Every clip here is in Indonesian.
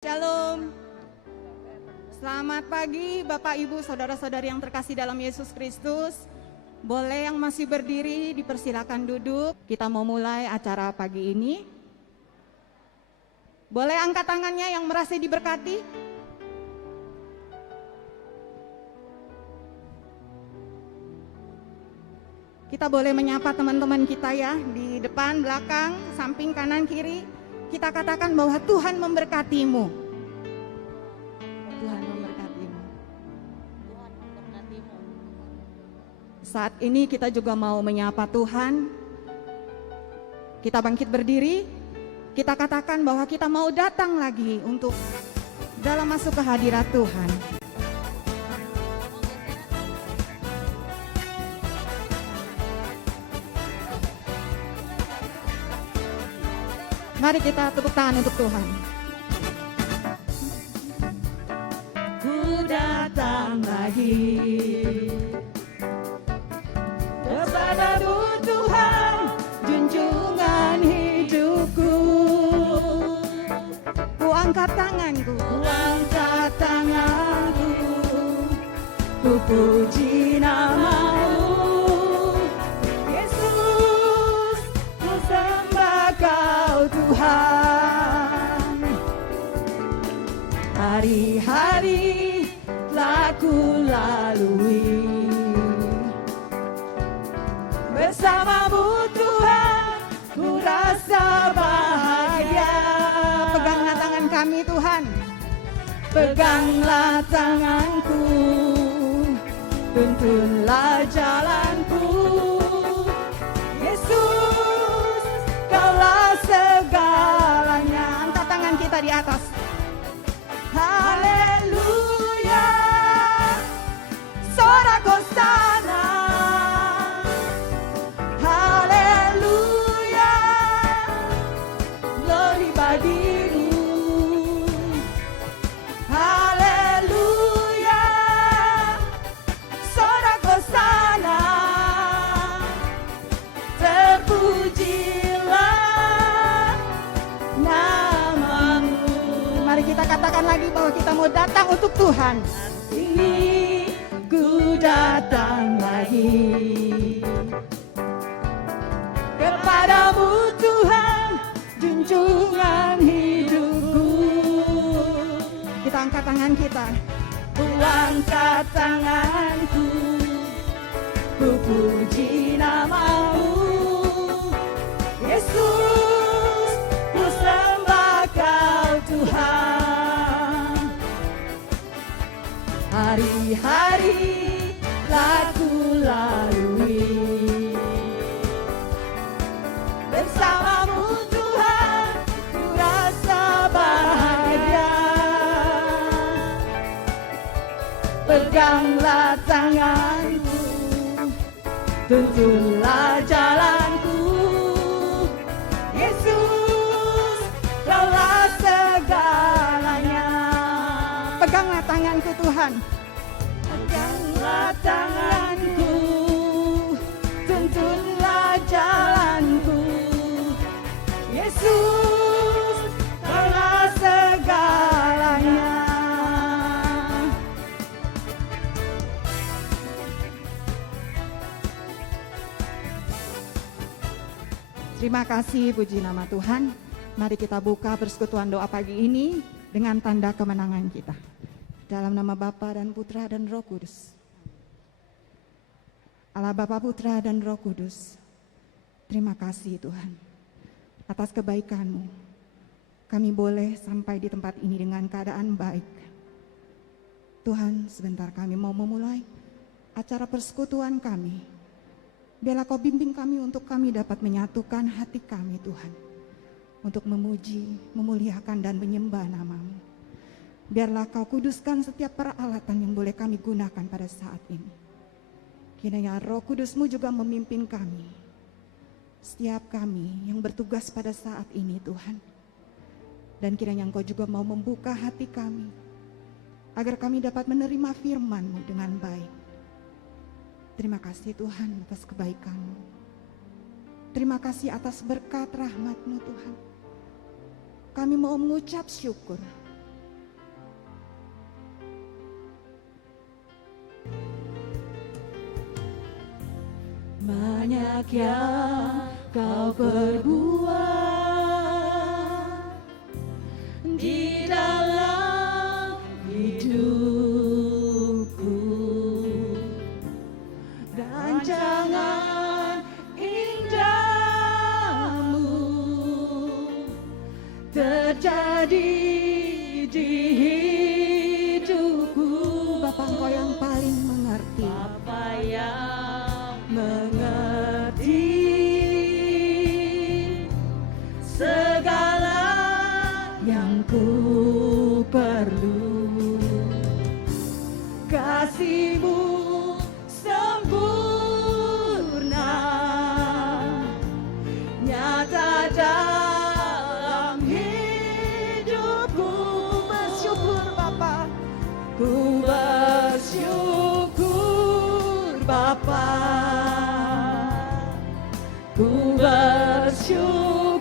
Shalom. Selamat pagi Bapak Ibu Saudara-saudari yang terkasih dalam Yesus Kristus. Boleh yang masih berdiri dipersilakan duduk. Kita mau mulai acara pagi ini. Boleh angkat tangannya yang merasa diberkati. Kita boleh menyapa teman-teman kita ya, di depan, belakang, samping, kanan, kiri. Kita katakan bahwa Tuhan memberkatimu. Tuhan memberkatimu. Tuhan memberkatimu. Saat ini kita juga mau menyapa Tuhan. Kita bangkit berdiri. Kita katakan bahwa kita mau datang lagi untuk dalam masuk ke hadirat Tuhan. Mari kita tepuk tangan untuk Tuhan. Ku datang lagi kepadamu Tuhan, junjungan hidupku. Ku angkat tanganku, ku puji namamu. Yesus, ku sembah Kau Tuhan. Hari-hari telah ku lalui bersamamu Tuhan, ku rasa bahagia. Peganglah tangan kami Tuhan, peganglah tanganku, tuntunlah jalanku. Yesus, Kaulah segalanya. Angkat tangan kita di atas. Haleluya, sorak hosana. Haleluya, glory badimu. Haleluya, sorak hosana. Terpujilah namamu. Mari kita katakan lagi bahwa kita mau datang untuk Tuhan. Ini ku datang lagi kepadamu Tuhan, junjungan hidupku. Kita angkat tangan kita. Ku angkat tanganku, ku puji namamu. Yesus, ku sembah Kau Tuhan. Hari-hari telah ku lalui bersamamu Tuhan, ku rasa bahagia. Peganglah tanganku, tuntunlah jalanku. Yesus, Kaulah segalanya. Peganglah tanganku Tuhan, peganglah tanganku, tuntunlah jalanku. Yesus, Kaulah segalanya. Terima kasih, puji nama Tuhan. Mari kita buka persekutuan doa pagi ini dengan tanda kemenangan kita. Dalam nama Bapa dan Putra dan Roh Kudus. Allah Bapa, Putra dan Roh Kudus, terima kasih Tuhan atas kebaikan-Mu. Kami boleh sampai di tempat ini dengan keadaan baik. Tuhan, sebentar kami mau memulai acara persekutuan kami. Biarlah Kau bimbing kami untuk kami dapat menyatukan hati kami Tuhan, untuk memuji, memuliakan dan menyembah nama-Mu. Biarlah Kau kuduskan setiap peralatan yang boleh kami gunakan pada saat ini. Kiranya Roh Kudus-Mu juga memimpin kami, setiap kami yang bertugas pada saat ini Tuhan. Dan kiranya Engkau juga mau membuka hati kami, agar kami dapat menerima firman-Mu dengan baik. Terima kasih Tuhan atas kebaikan-Mu. Terima kasih atas berkat rahmat-Mu Tuhan. Kami mau mengucap syukur banyak yang kau perbuat di dalam hidupku. Rancangan indahmu terjadi di hidupku. Bapa, Engkau yang paling mengerti. Bapa yang mengerti segala yang ku perlu. Kasih-Mu sempurna, nyata dalam hidupku. Bersyukur Bapa. Ku bersyukur Bapa, ku bersyukur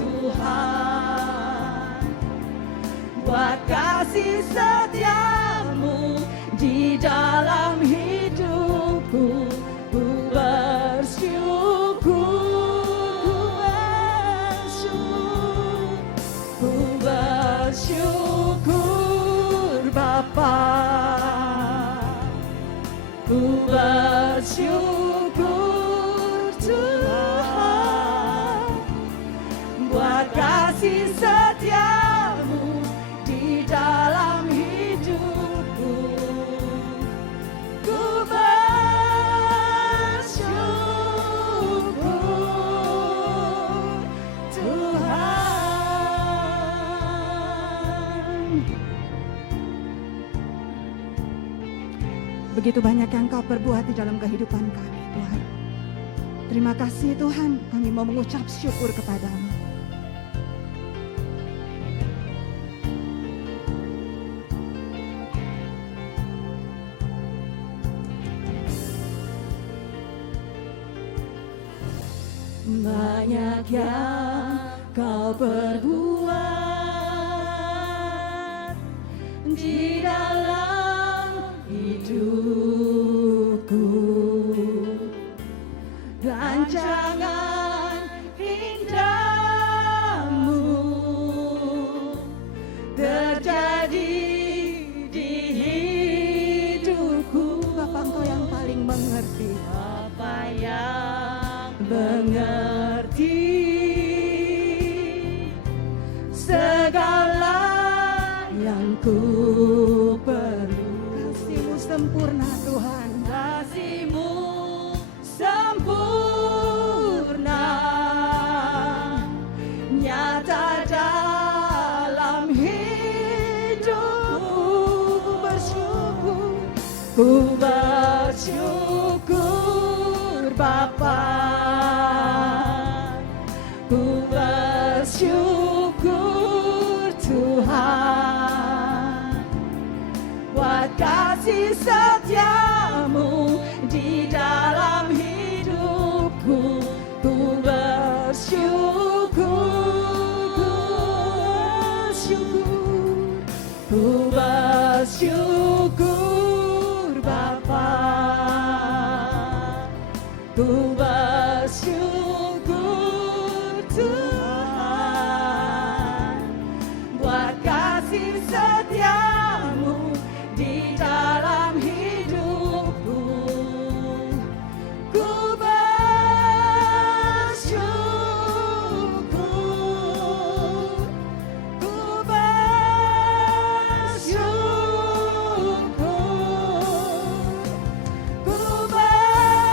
Tuhan, buat kasih setia-Mu di dalam hidupku. Ku bersyukur, ku bersyukur Bapa, ku bersyukur Tuhan, buat kasih setia-Mu di dalam hidupku. Ku bersyukur Tuhan. Begitu banyak yang Kau perbuat di dalam kehidupan kami, Tuhan. Terima kasih Tuhan, kami mau mengucap syukur kepadamu. Banyak yang Kau perbuat di dalam hidupku. Rancangan indahmu terjadi di hidupku. Bapa, Engkau yang paling mengerti. Bapa yang mengerti segala yang ku perlu. Kasih-Mu sempurna Tuhan. Kasih-Mu sempurna, nyata dalam hidupku. Bersyukur, ku bersyukur Bapa, ku bersyukur Tuhan, buat kasih setia-Mu di dalam hidupku. Ku bersyukur, ku bersyukur Bapa, ku bersyukur Tuhan, buat kasih setia-Mu di dalam hidupku. Ku bersyukur, ku bersyukur, ku bersyukur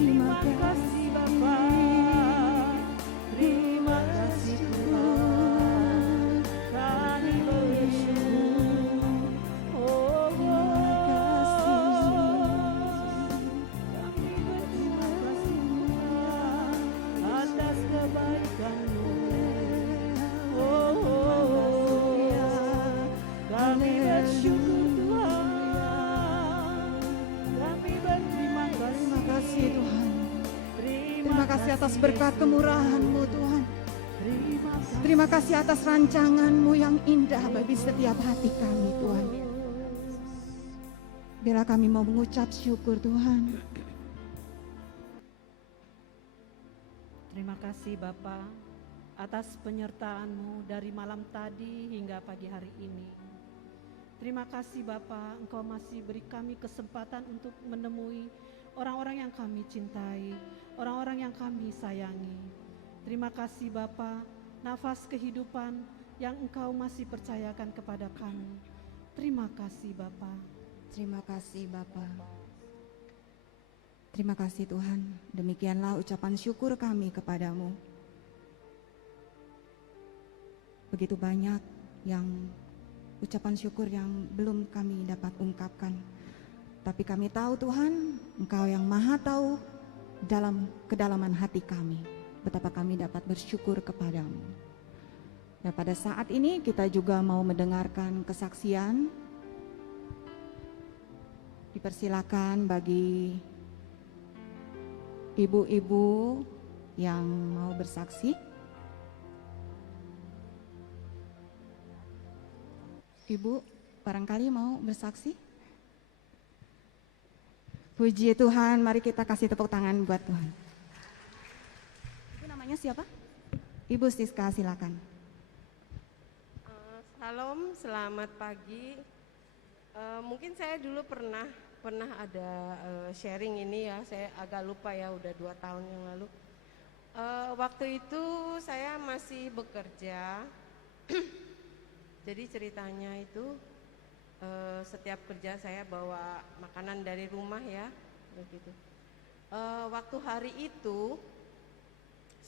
Terima kasih Bapa, terima kasih Tuhan, kami bersyukur. Oh, terima kasih, kami berterima kasih Tuhan atas kebaikan-Mu. Oh, Terima kasih atas berkat kemurahan-Mu Tuhan. Terima kasih atas rancangan-Mu yang indah bagi setiap hati kami Tuhan. Bila kami mau mengucap syukur Tuhan. Terima kasih Bapa atas penyertaan-Mu dari malam tadi hingga pagi hari ini. Terima kasih Bapa, Engkau masih beri kami kesempatan untuk menemui orang-orang yang kami cintai, orang-orang yang kami sayangi. Terima kasih Bapa, nafas kehidupan yang Engkau masih percayakan kepada kami. Terima kasih Bapa. Terima kasih Bapa. Terima kasih Tuhan. Demikianlah ucapan syukur kami kepadamu. Begitu banyak yang ucapan syukur yang belum kami dapat ungkapkan. Tapi kami tahu Tuhan, Engkau yang maha tahu dalam kedalaman hati kami, betapa kami dapat bersyukur kepadamu. Dan pada saat ini kita juga mau mendengarkan kesaksian. Dipersilakan bagi ibu-ibu yang mau bersaksi. Ibu, barangkali mau bersaksi? Puji Tuhan, mari kita kasih tepuk tangan buat Tuhan. Ibu namanya siapa? Ibu Siska, silakan. Salam, selamat pagi. Mungkin saya dulu pernah ada sharing ini ya, saya agak lupa ya, udah 2 tahun yang lalu. Waktu itu saya masih bekerja. Jadi ceritanya itu setiap kerja saya bawa makanan dari rumah ya, begitu. Waktu hari itu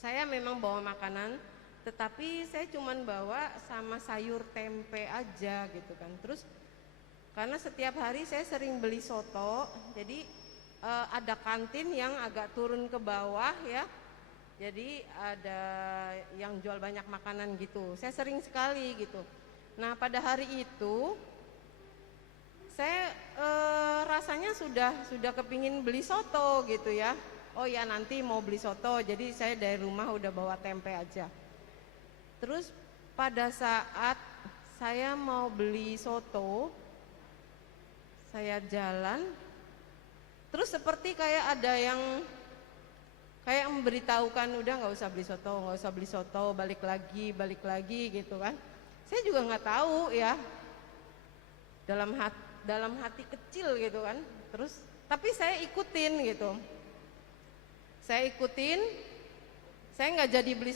saya memang bawa makanan, tetapi saya cuman bawa sama sayur tempe aja gitu kan. Terus karena setiap hari saya sering beli soto, jadi ada kantin yang agak turun ke bawah ya. Jadi ada yang jual banyak makanan gitu. Saya sering sekali gitu. Nah pada hari itu saya rasanya sudah kepingin beli soto gitu ya. Oh ya nanti mau beli soto, jadi saya dari rumah udah bawa tempe aja. Terus pada saat saya mau beli soto, saya jalan, terus seperti kayak ada yang kayak memberitahukan udah nggak usah beli soto, balik lagi gitu kan. Saya juga nggak tahu ya, dalam hati kecil gitu kan. Terus tapi saya ikutin gitu, saya nggak jadi beli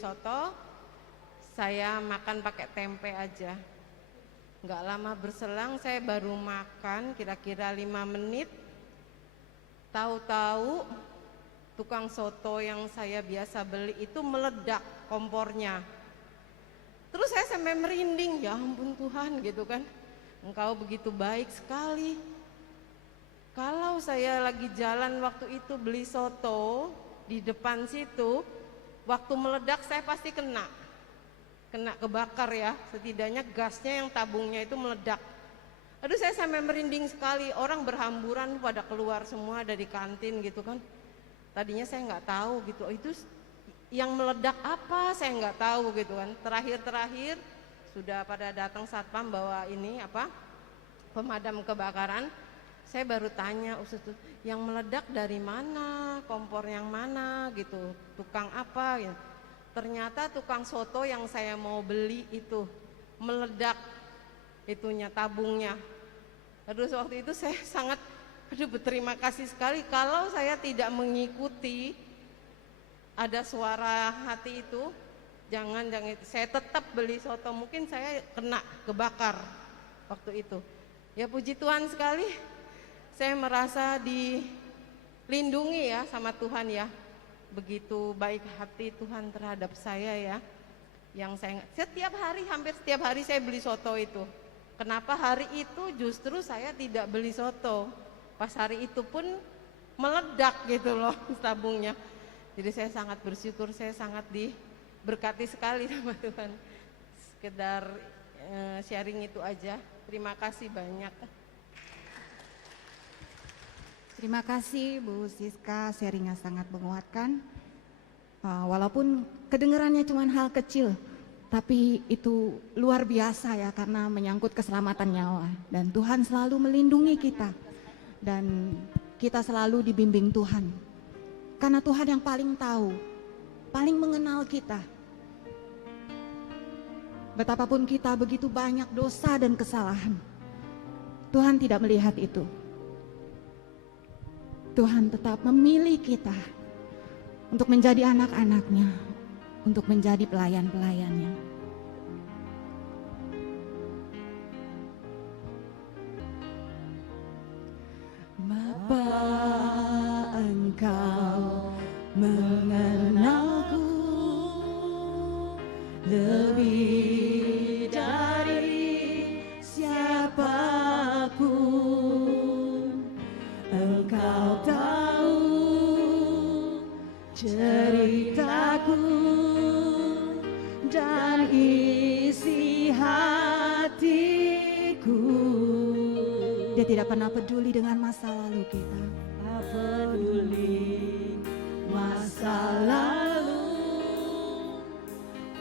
soto, saya makan pakai tempe aja. Nggak lama berselang saya baru makan kira-kira 5 menit, tahu-tahu tukang soto yang saya biasa beli itu meledak kompornya. Terus saya sampai merinding, ya ampun Tuhan gitu kan, Engkau begitu baik sekali. Kalau saya lagi jalan waktu itu beli soto di depan situ, waktu meledak saya pasti kena kebakar ya, setidaknya gasnya yang tabungnya itu meledak. Aduh saya sampai merinding sekali, orang berhamburan pada keluar semua dari kantin gitu kan. Tadinya saya nggak tahu gitu, itu yang meledak apa saya nggak tahu gitu kan. Terakhir sudah pada datang satpam bawa ini apa pemadam kebakaran. Saya baru tanya, Ustaz, yang meledak dari mana, kompor yang mana gitu, tukang apa gitu. Ternyata tukang soto yang saya mau beli itu meledak itunya, tabungnya. Terus waktu itu saya sangat berterima kasih sekali. Kalau saya tidak mengikuti ada suara hati itu, jangan saya tetap beli soto, mungkin saya kena kebakar waktu itu. Ya puji Tuhan sekali, saya merasa dilindungi ya sama Tuhan ya. Begitu baik hati Tuhan terhadap saya ya. Yang saya hampir setiap hari saya beli soto itu. Kenapa hari itu justru saya tidak beli soto? Pas hari itu pun meledak gitu loh tabungnya. Jadi saya sangat bersyukur, saya sangat diberkati sekali sama Tuhan. Sekedar sharing itu aja. Terima kasih banyak. Terima kasih Bu Siska, sharingnya sangat menguatkan. Walaupun kedengarannya cuma hal kecil, tapi itu luar biasa ya karena menyangkut keselamatan nyawa. Dan Tuhan selalu melindungi kita dan kita selalu dibimbing Tuhan. Karena Tuhan yang paling tahu, paling mengenal kita. Betapapun kita begitu banyak dosa dan kesalahan, Tuhan tidak melihat itu. Tuhan tetap memilih kita untuk menjadi anak-anaknya, untuk menjadi pelayan-pelayannya. Bapa, Engkau mengenalku lebih dari siapapun. Engkau tahu ceritaku dan isi hatiku. Dia tidak pernah peduli dengan masa lalu kita. Tak peduli masa lalu,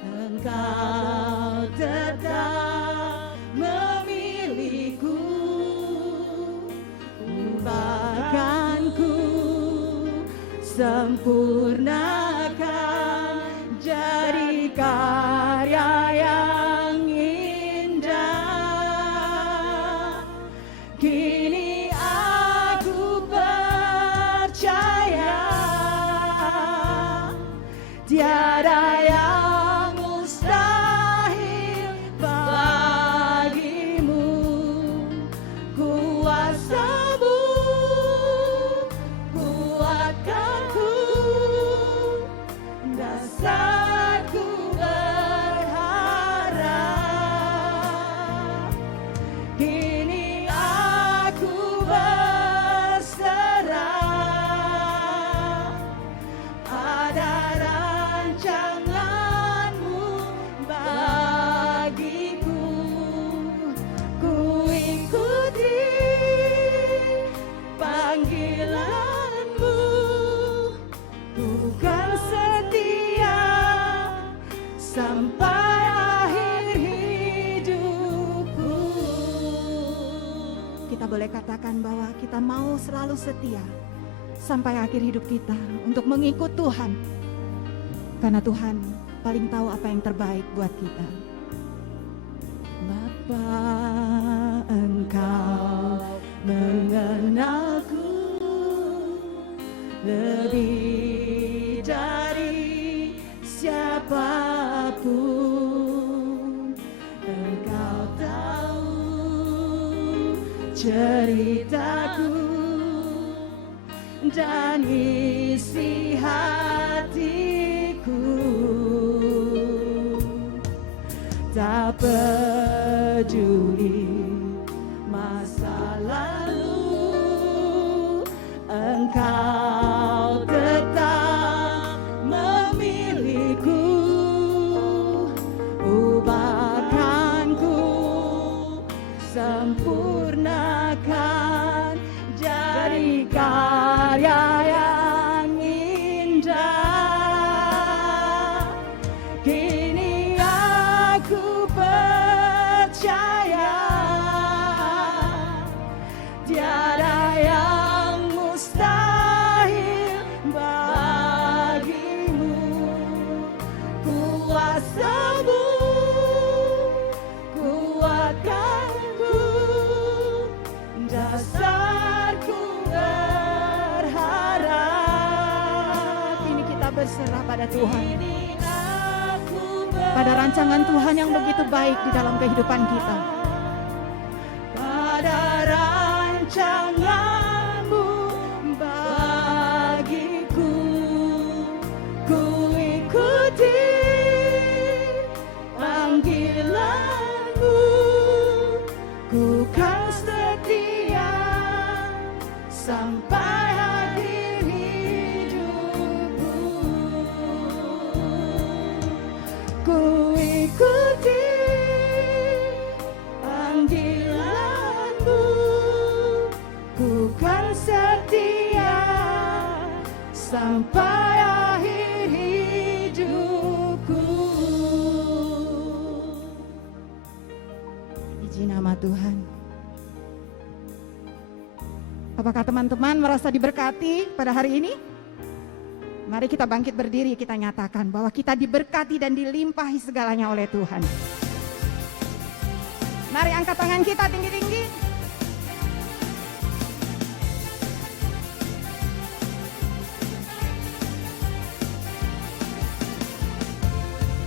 Engkau tetap memilihku. Ubahkanku, sempurnakan jadi karya yang indah. Kini aku percaya tiada yang mustahil bagimu. Kuasamu kuatkanku, dasarku berharap. Kini aku berserah pada rancanganmu bagiku. Ku ikuti panggilanmu, bukan setia sampai akhir hidupku. Kita boleh katakan bahwa kita mau selalu setia sampai akhir hidup kita untuk mengikut Tuhan. Karena Tuhan paling tahu apa yang terbaik buat kita. Bapa, Engkau mengenalku lebih dari siapapun. Engkau tahu ceritaku dan isi hatiku. Tak peduli masa lalu, Engkau tetap memilihku. Ubahkanku, sempurnakan jadi karya yang indah. Kini aku percaya tiada yang mustahil bagimu. Kuasamu kuatkanku, dasarku berharap. Kini kita berserah pada Tuhan, pada rancangan Tuhan yang begitu baik di dalam kehidupan kita. Pada rancanganmu bagiku, ku ikuti panggilanmu, ku kan setia sampai akhir hidupku. Ku ikuti sampai akhir hidupku. Puji nama Tuhan. Apakah teman-teman merasa diberkati pada hari ini? Mari kita bangkit berdiri, kita nyatakan bahwa kita diberkati dan dilimpahi segalanya oleh Tuhan. Mari angkat tangan kita tinggi-tinggi.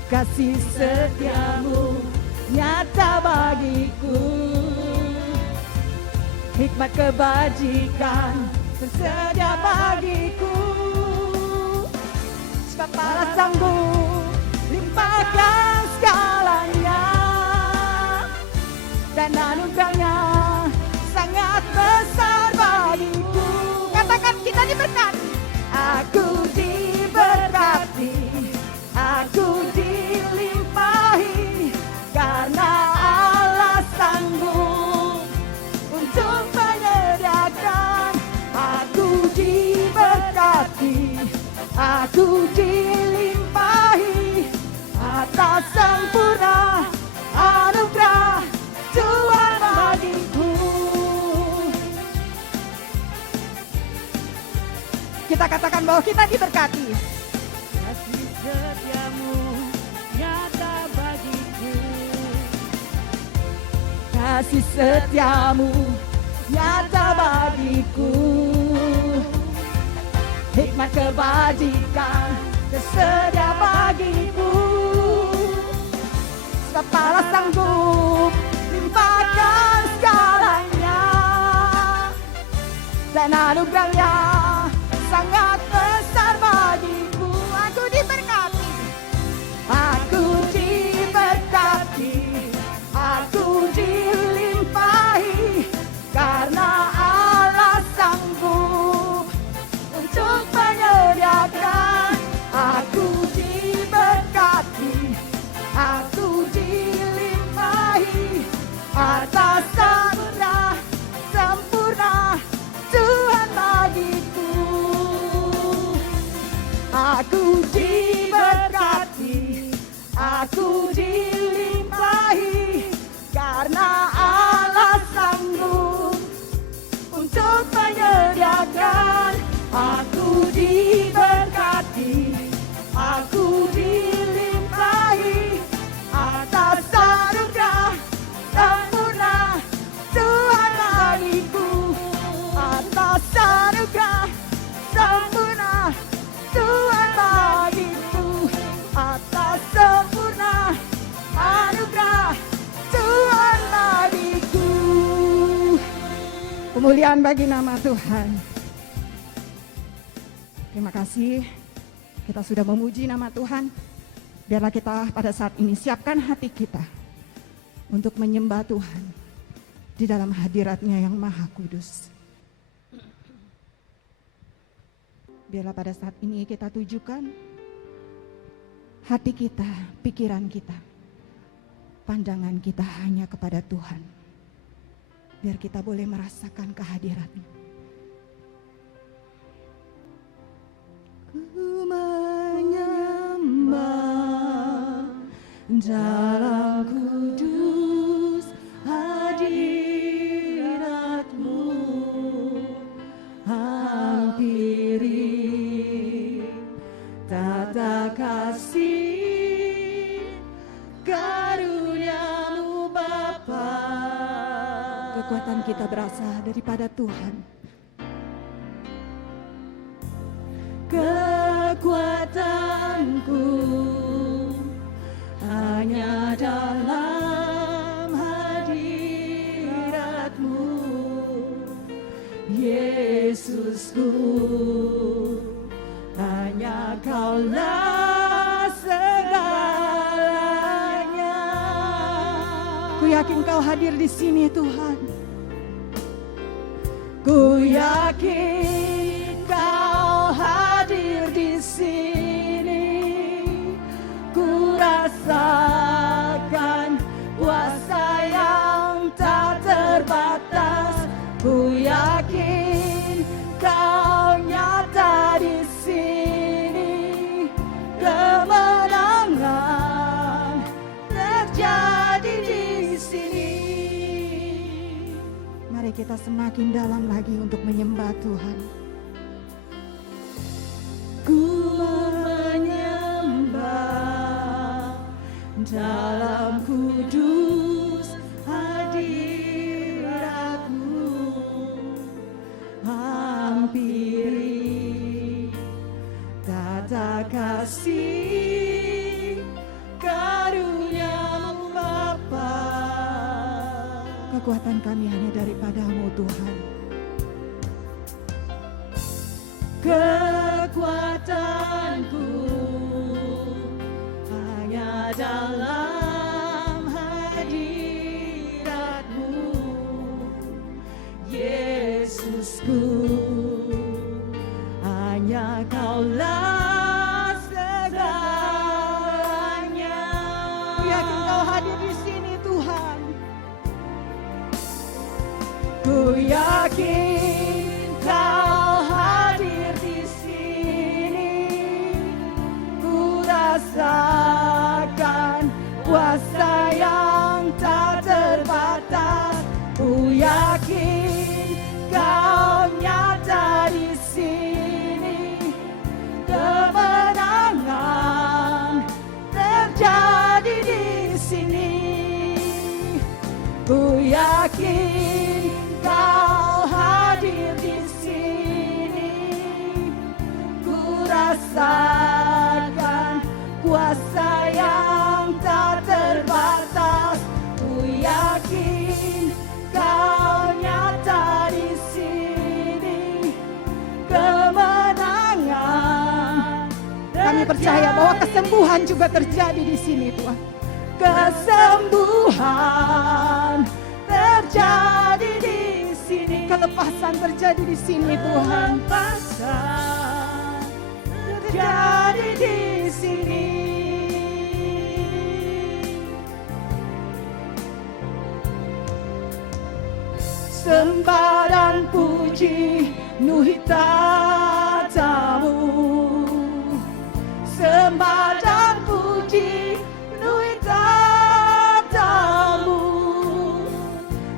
Kasih setiamu nyata bagiku, hikmat kebajikan tersedia bagiku. Sebab Allah sanggup limpahkan segalanya, dan anugerahnya sangat besar bagiku. Katakan, kita diberkati. Aku diberkati, aku dilimpahi, karena Allah sanggup untuk menyediakan. Aku diberkati, aku dilimpahi atas sempurna anugerah Tuhan bagiku. Kita katakan bahwa kita diberkati. Kasih setiamu nyata bagiku. Kasih setiamu nyata bagiku, hikmat kebajikan tersedia bagiku. Sebab Allah sanggup limpahkan segalanya, dan anugerahnya sangat besar bagiku. Aku diberkati, aku diberkati, aku dilimpahi, karena Allah sanggup untuk menyediakan. Aku diberkati, aku dilimpahi atas anugerah sempurna Tuhan bagiku. Aku diberkati, aku dilimpahi, karena Allah sanggup untuk menyediakan. Aku diberkati, aku dilimpahi atas anugerah sempurna Tuhan bagiku. Atas anugerah sempurna Tuhan bagiku. Atas sempurna anugerah Tuhan bagiku. Kemuliaan bagi nama Tuhan. Terima kasih, kita sudah memuji nama Tuhan. Biarlah kita pada saat ini siapkan hati kita untuk menyembah Tuhan di dalam hadirat-Nya yang Maha Kudus. Biarlah pada saat ini kita tujukan hati kita, pikiran kita, pandangan kita hanya kepada Tuhan. Biar kita boleh merasakan kehadirat-Nya. Ku menyembah dalam kudus hadirat-Mu, hampiri tata kasih karunia-Mu Bapa. Kekuatan kita berasal daripada Tuhan. Kekuatanku hanya dalam hadirat-Mu, Yesusku, hanya Kaulah segalanya. Ku yakin Kau hadir di sini, Tuhan. Ku yakin Kau hadir di sini. Ku rasakan kuasa yang tak terbatas. Ku yakin Kau nyata di sini. semakin dalam lagi untuk menyembah Tuhan. Ku menyembah dalam kudus hadirat-Mu, hampiri tata kasih karunia-Mu Bapa. Kekuatan kami hanya daripada-Mu Tuhan. Kekuatanku hanya dalam hadirat-Mu, Yesusku, hanya Kaulah segalanya. Ku yakin Kau hadir di sini Tuhan. Ku yakin Kau hadir di sini. Ku rasakan kuasa yang tak terbatas. Ku yakin Kau nyata di sini. Kemenangan terjadi di sini. Ku yakin Kau hadir di sini. Ku rasakan kuasa yang tak terbatas. Ku yakin Kau nyata di sini. Kemenangan Kami percaya bahwa kesembuhan juga terjadi di sini Tuhan. kesembuhan terjadi di sini. Kelepasan terjadi di sini Tuhan. Kelepasan terjadi di sini. Sembah dan puji nuhi tatamu. Sembah dan puji nuhi tatamu.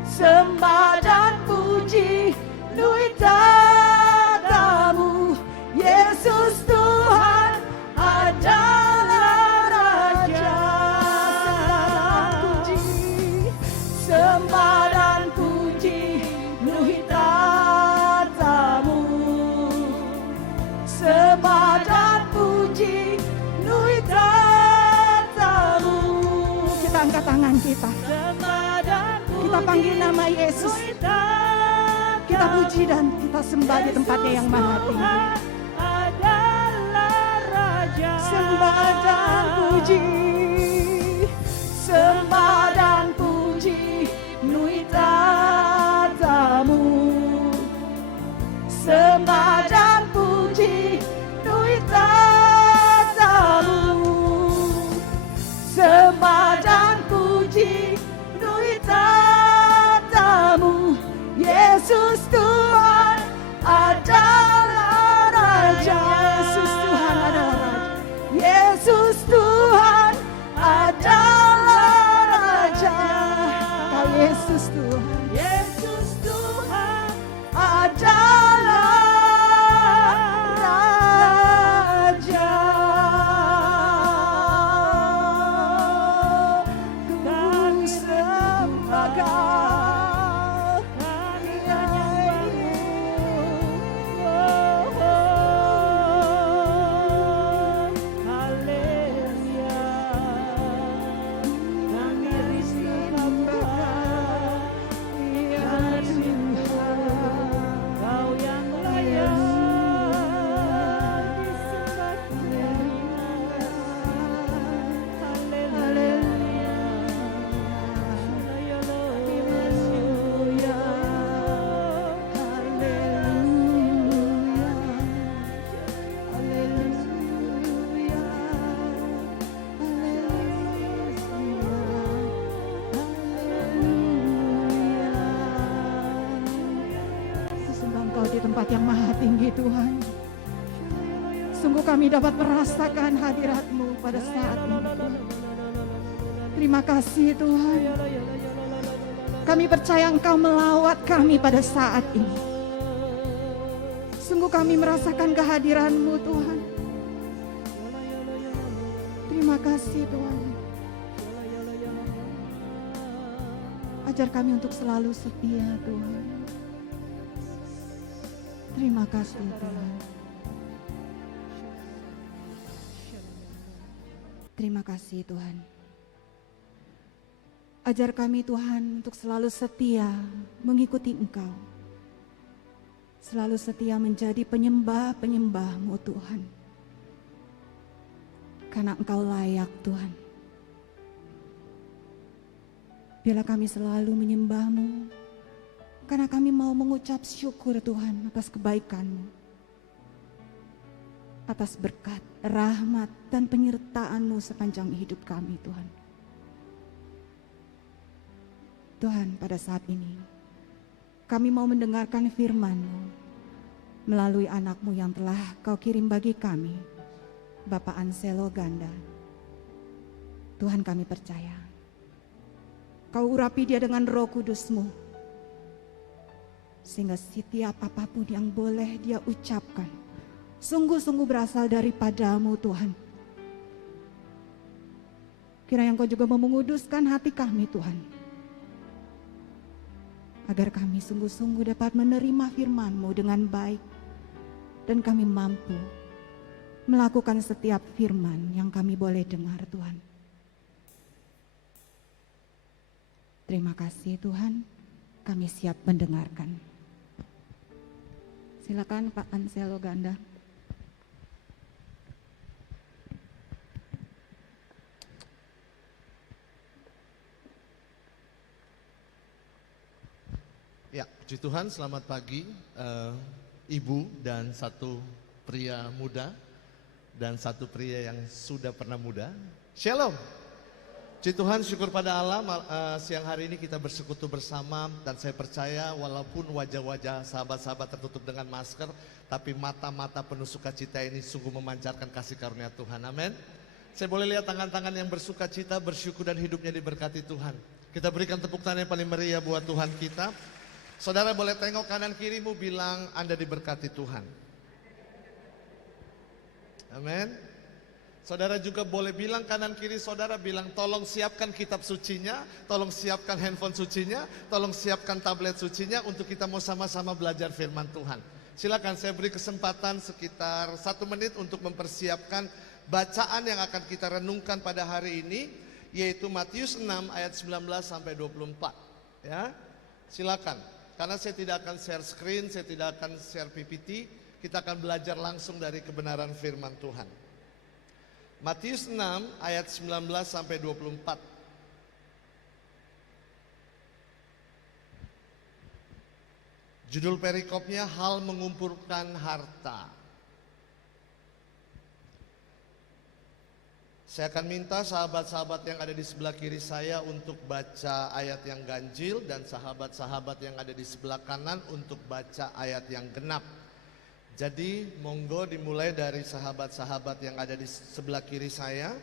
Sembah dan puji nuhi tatamu. Yesus Tuhan adalah Raja. Sembah dan puji nuhi tatamu. Sembah dan puji nuhi tatamu. Kita angkat tangan kita. Sembah dan Kita panggil nama Yesus. Kita puji dan kita sembah di tempatnya yang maha tinggi. Adalah Raja. Sembah dan puji. Sembah dan puji nuhi tatamu. Sembah dan puji nuhi tatamu. Sembah dan puji nuhi tatamu. Yesus Tuhan adalah Raja. Yesus Tuhan adalah Raja. Yesus Tuhan adalah Raja. Kau Yesus Tuhan. Yesus Tuhan adalah Raja. Kami sembah Kau, kami menyembah-Mu. Haleluya. Kami rindukan ya Tuhan, Kau yang layak disembah. Haleluya. Haleluya. Sembah Engkau di tempat yang maha tinggi Tuhan. Sungguh kami dapat merasakan hadirat-Mu pada saat ini Tuhan. Terima kasih Tuhan. Kami percaya Engkau melawat kami pada saat ini. Sungguh kami merasakan kehadiran-Mu Tuhan. Terima kasih Tuhan. Ajar kami untuk selalu setia Tuhan. Terima kasih Tuhan. Terima kasih Tuhan. Ajar kami Tuhan untuk selalu setia mengikuti Engkau. Selalu setia menjadi penyembah-penyembah-Mu Tuhan. Karena Engkau layak Tuhan. Biarlah kami selalu menyembah-Mu. Karena kami mau mengucap syukur Tuhan atas kebaikan-Mu. Atas berkat, rahmat, dan penyertaan-Mu sepanjang hidup kami Tuhan. Tuhan, pada saat ini kami mau mendengarkan firman-Mu melalui anak-Mu yang telah Kau kirim bagi kami, Bapak Anselo Ganda. Tuhan, kami percaya Kau urapi dia dengan Roh Kudus-Mu, sehingga setiap apapun yang boleh dia ucapkan sungguh-sungguh berasal daripada-Mu Tuhan. Kiranya Engkau juga menguduskan hati kami Tuhan, agar kami sungguh-sungguh dapat menerima firman-Mu dengan baik, dan kami mampu melakukan setiap firman yang kami boleh dengar Tuhan. Terima kasih Tuhan, kami siap mendengarkan. Silakan Pak Anselo Ganda. Ya, puji Tuhan, selamat pagi ibu dan satu pria muda dan satu pria yang sudah pernah muda. Shalom. Puji Tuhan, syukur pada Allah, siang hari ini kita bersekutu bersama dan saya percaya walaupun wajah-wajah sahabat-sahabat tertutup dengan masker, tapi mata-mata penuh sukacita ini sungguh memancarkan kasih karunia Tuhan. Amin. Saya boleh lihat tangan-tangan yang bersukacita, bersyukur dan hidupnya diberkati Tuhan. Kita berikan tepuk tangan yang paling meriah buat Tuhan kita. Saudara boleh tengok kanan kirimu, bilang Anda diberkati Tuhan. Amin. Saudara juga boleh bilang kanan kiri saudara, bilang tolong siapkan kitab sucinya, tolong siapkan handphone sucinya, tolong siapkan tablet sucinya untuk kita mau sama-sama belajar firman Tuhan. Silakan, saya beri kesempatan sekitar 1 menit untuk mempersiapkan bacaan yang akan kita renungkan pada hari ini, yaitu Matius 6 ayat 19 sampai 24. Ya, silakan. Karena saya tidak akan share screen, saya tidak akan share PPT, kita akan belajar langsung dari kebenaran firman Tuhan. Matius 6 ayat 19 sampai 24. Judul perikopnya hal mengumpulkan harta. Saya akan minta sahabat-sahabat yang ada di sebelah kiri saya untuk baca ayat yang ganjil, dan sahabat-sahabat yang ada di sebelah kanan untuk baca ayat yang genap. Jadi monggo dimulai dari sahabat-sahabat yang ada di sebelah kiri saya.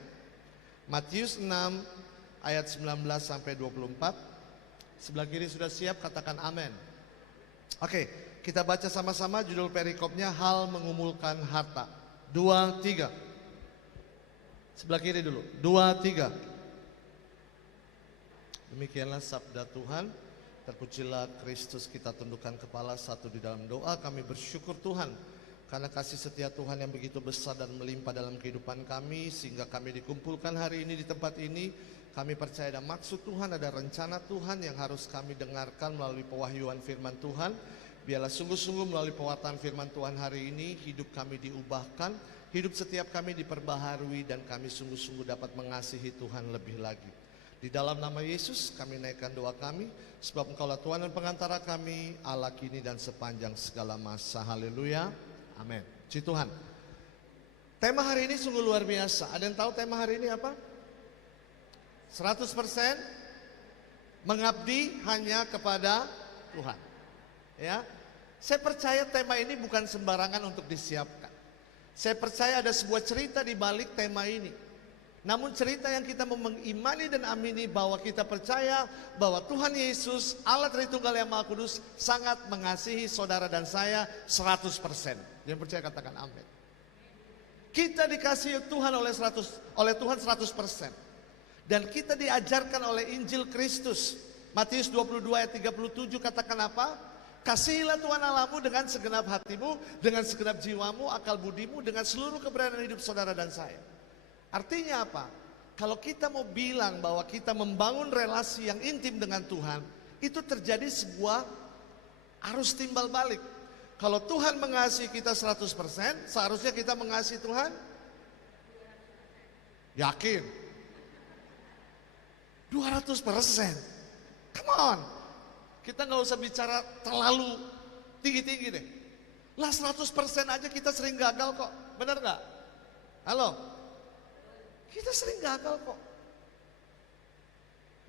Matius 6 ayat 19 sampai 24. Sebelah kiri sudah siap, katakan amin. Oke, kita baca sama-sama judul perikopnya hal mengumpulkan harta. 2, 3. Sebelah kiri dulu, 2, 3. Demikianlah sabda Tuhan. Terpujilah Kristus, kita tundukkan kepala satu di dalam doa. Kami bersyukur Tuhan karena kasih setia Tuhan yang begitu besar dan melimpah dalam kehidupan kami, sehingga kami dikumpulkan hari ini di tempat ini. Kami percaya ada maksud Tuhan, ada rencana Tuhan yang harus kami dengarkan melalui pewahyuan firman Tuhan. Biarlah sungguh-sungguh melalui pewartaan firman Tuhan hari ini hidup kami diubahkan, hidup setiap kami diperbaharui, dan kami sungguh-sungguh dapat mengasihi Tuhan lebih lagi. Di dalam nama Yesus kami naikkan doa kami, sebab Engkaulah Tuhan dan pengantara kami, Allah kini dan sepanjang segala masa. Haleluya, amin. Puji Tuhan. Tema hari ini sungguh luar biasa. Ada yang tahu tema hari ini apa? 100% mengabdi hanya kepada Tuhan. Ya, saya percaya tema ini bukan sembarangan untuk disiapkan. Saya percaya ada sebuah cerita di balik tema ini. Namun cerita yang kita mau mengimani dan amini bahwa kita percaya bahwa Tuhan Yesus, Allah Tritunggal yang Maha Kudus, sangat mengasihi saudara dan saya 100%. Yang percaya katakan amin. Kita dikasihi Tuhan oleh Tuhan 100%. Dan kita diajarkan oleh Injil Kristus. Matius 22 ayat 37 katakan apa? Kasihilah Tuhan Allahmu dengan segenap hatimu, dengan segenap jiwamu, akal budimu, dengan seluruh keberadaan hidup saudara dan saya. Artinya apa? Kalau kita mau bilang bahwa kita membangun relasi yang intim dengan Tuhan, itu terjadi sebuah arus timbal balik. Kalau Tuhan mengasihi kita 100%, seharusnya kita mengasihi Tuhan? Yakin? 200%. Come on. Kita nggak usah bicara terlalu tinggi-tinggi deh. Lah 100% aja kita sering gagal kok. Benar nggak? Halo? Kita sering gagal kok.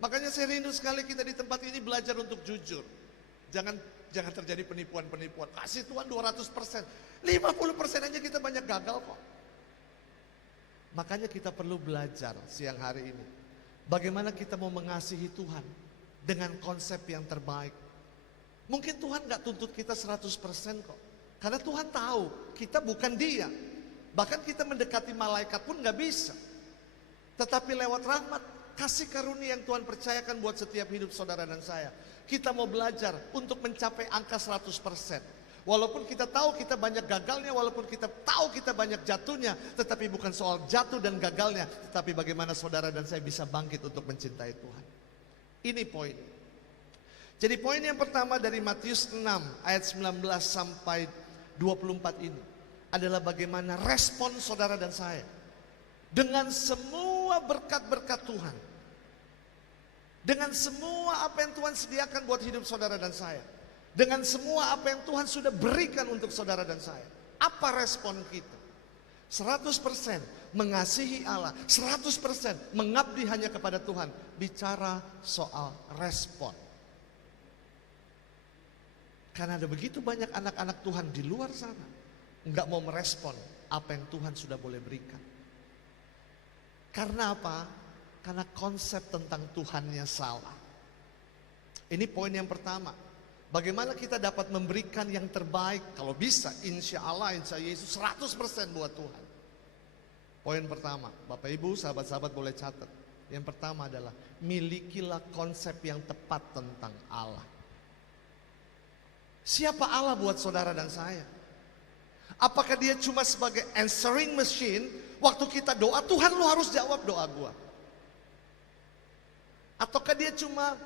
Makanya saya rindu sekali kita di tempat ini belajar untuk jujur. Jangan terjadi penipuan-penipuan. Kasih Tuhan 200%. 50% aja kita banyak gagal kok. Makanya kita perlu belajar siang hari ini. Bagaimana kita mau mengasihi Tuhan dengan konsep yang terbaik. Mungkin Tuhan gak tuntut kita 100% kok. Karena Tuhan tahu kita bukan Dia. Bahkan kita mendekati malaikat pun gak bisa. Tetapi lewat rahmat, kasih karunia yang Tuhan percayakan buat setiap hidup saudara dan saya. Kita mau belajar untuk mencapai angka 100%. Walaupun kita tahu kita banyak gagalnya, walaupun kita tahu kita banyak jatuhnya, tetapi bukan soal jatuh dan gagalnya, tetapi bagaimana saudara dan saya bisa bangkit untuk mencintai Tuhan. Ini poin. Jadi poin yang pertama dari Matius 6 ayat 19 sampai 24 ini adalah bagaimana respon saudara dan saya dengan semua berkat-berkat Tuhan, dengan semua apa yang Tuhan sediakan buat hidup saudara dan saya, dengan semua apa yang Tuhan sudah berikan untuk saudara dan saya. Apa respon kita? 100% mengasihi Allah, 100% mengabdi hanya kepada Tuhan. Bicara soal respon. Karena ada begitu banyak anak-anak Tuhan di luar sana nggak mau merespon apa yang Tuhan sudah boleh berikan. Karena apa? Karena konsep tentang Tuhannya salah. Ini poin yang pertama. Bagaimana kita dapat memberikan yang terbaik? Kalau bisa, insya Allah, insya Yesus 100% buat Tuhan. Poin pertama, Bapak Ibu, sahabat-sahabat boleh catat. Yang pertama adalah milikilah konsep yang tepat tentang Allah. Siapa Allah buat saudara dan saya? Apakah dia cuma sebagai answering machine? Waktu kita doa, Tuhan lu harus jawab doa gua. Ataukah dia cuma,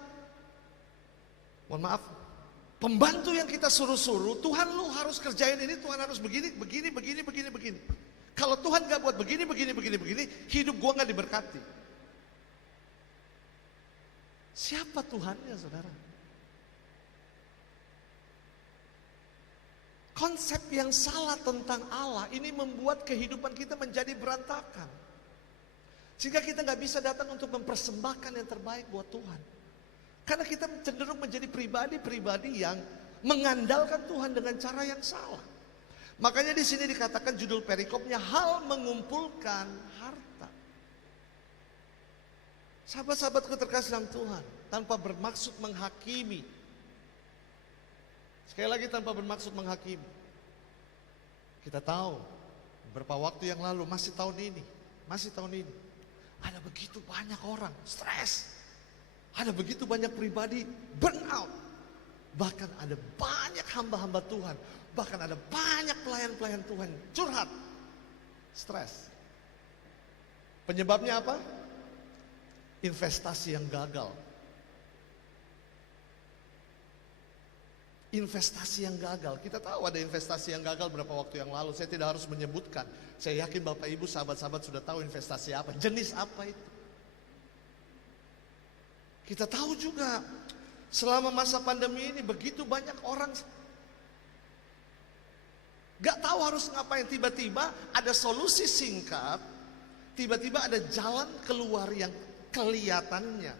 mohon maaf, pembantu yang kita suruh-suruh, Tuhan lu harus kerjain ini, Tuhan harus begini. Kalau Tuhan gak buat begini, hidup gua gak diberkati. Siapa Tuhannya, saudara? Konsep yang salah tentang Allah ini membuat kehidupan kita menjadi berantakan. Sehingga kita gak bisa datang untuk mempersembahkan yang terbaik buat Tuhan. Karena kita cenderung menjadi pribadi-pribadi yang mengandalkan Tuhan dengan cara yang salah. Makanya di sini dikatakan judul perikopnya hal mengumpulkan harta. Sahabat-sahabatku terkasih dalam Tuhan, tanpa bermaksud menghakimi. Sekali lagi tanpa bermaksud menghakimi. Kita tahu beberapa waktu yang lalu, masih tahun ini ada begitu banyak orang stres. Ada begitu banyak pribadi burn out. Bahkan ada banyak hamba-hamba Tuhan, bahkan ada banyak pelayan-pelayan Tuhan curhat, stres. Penyebabnya apa? Investasi yang gagal. Investasi yang gagal. Kita tahu ada investasi yang gagal beberapa waktu yang lalu. Saya tidak harus menyebutkan. Saya yakin Bapak Ibu sahabat-sahabat sudah tahu investasi apa, jenis apa itu. Kita tahu juga selama masa pandemi ini begitu banyak orang gak tahu harus ngapain. Tiba-tiba ada solusi singkat, tiba-tiba ada jalan keluar yang kelihatannya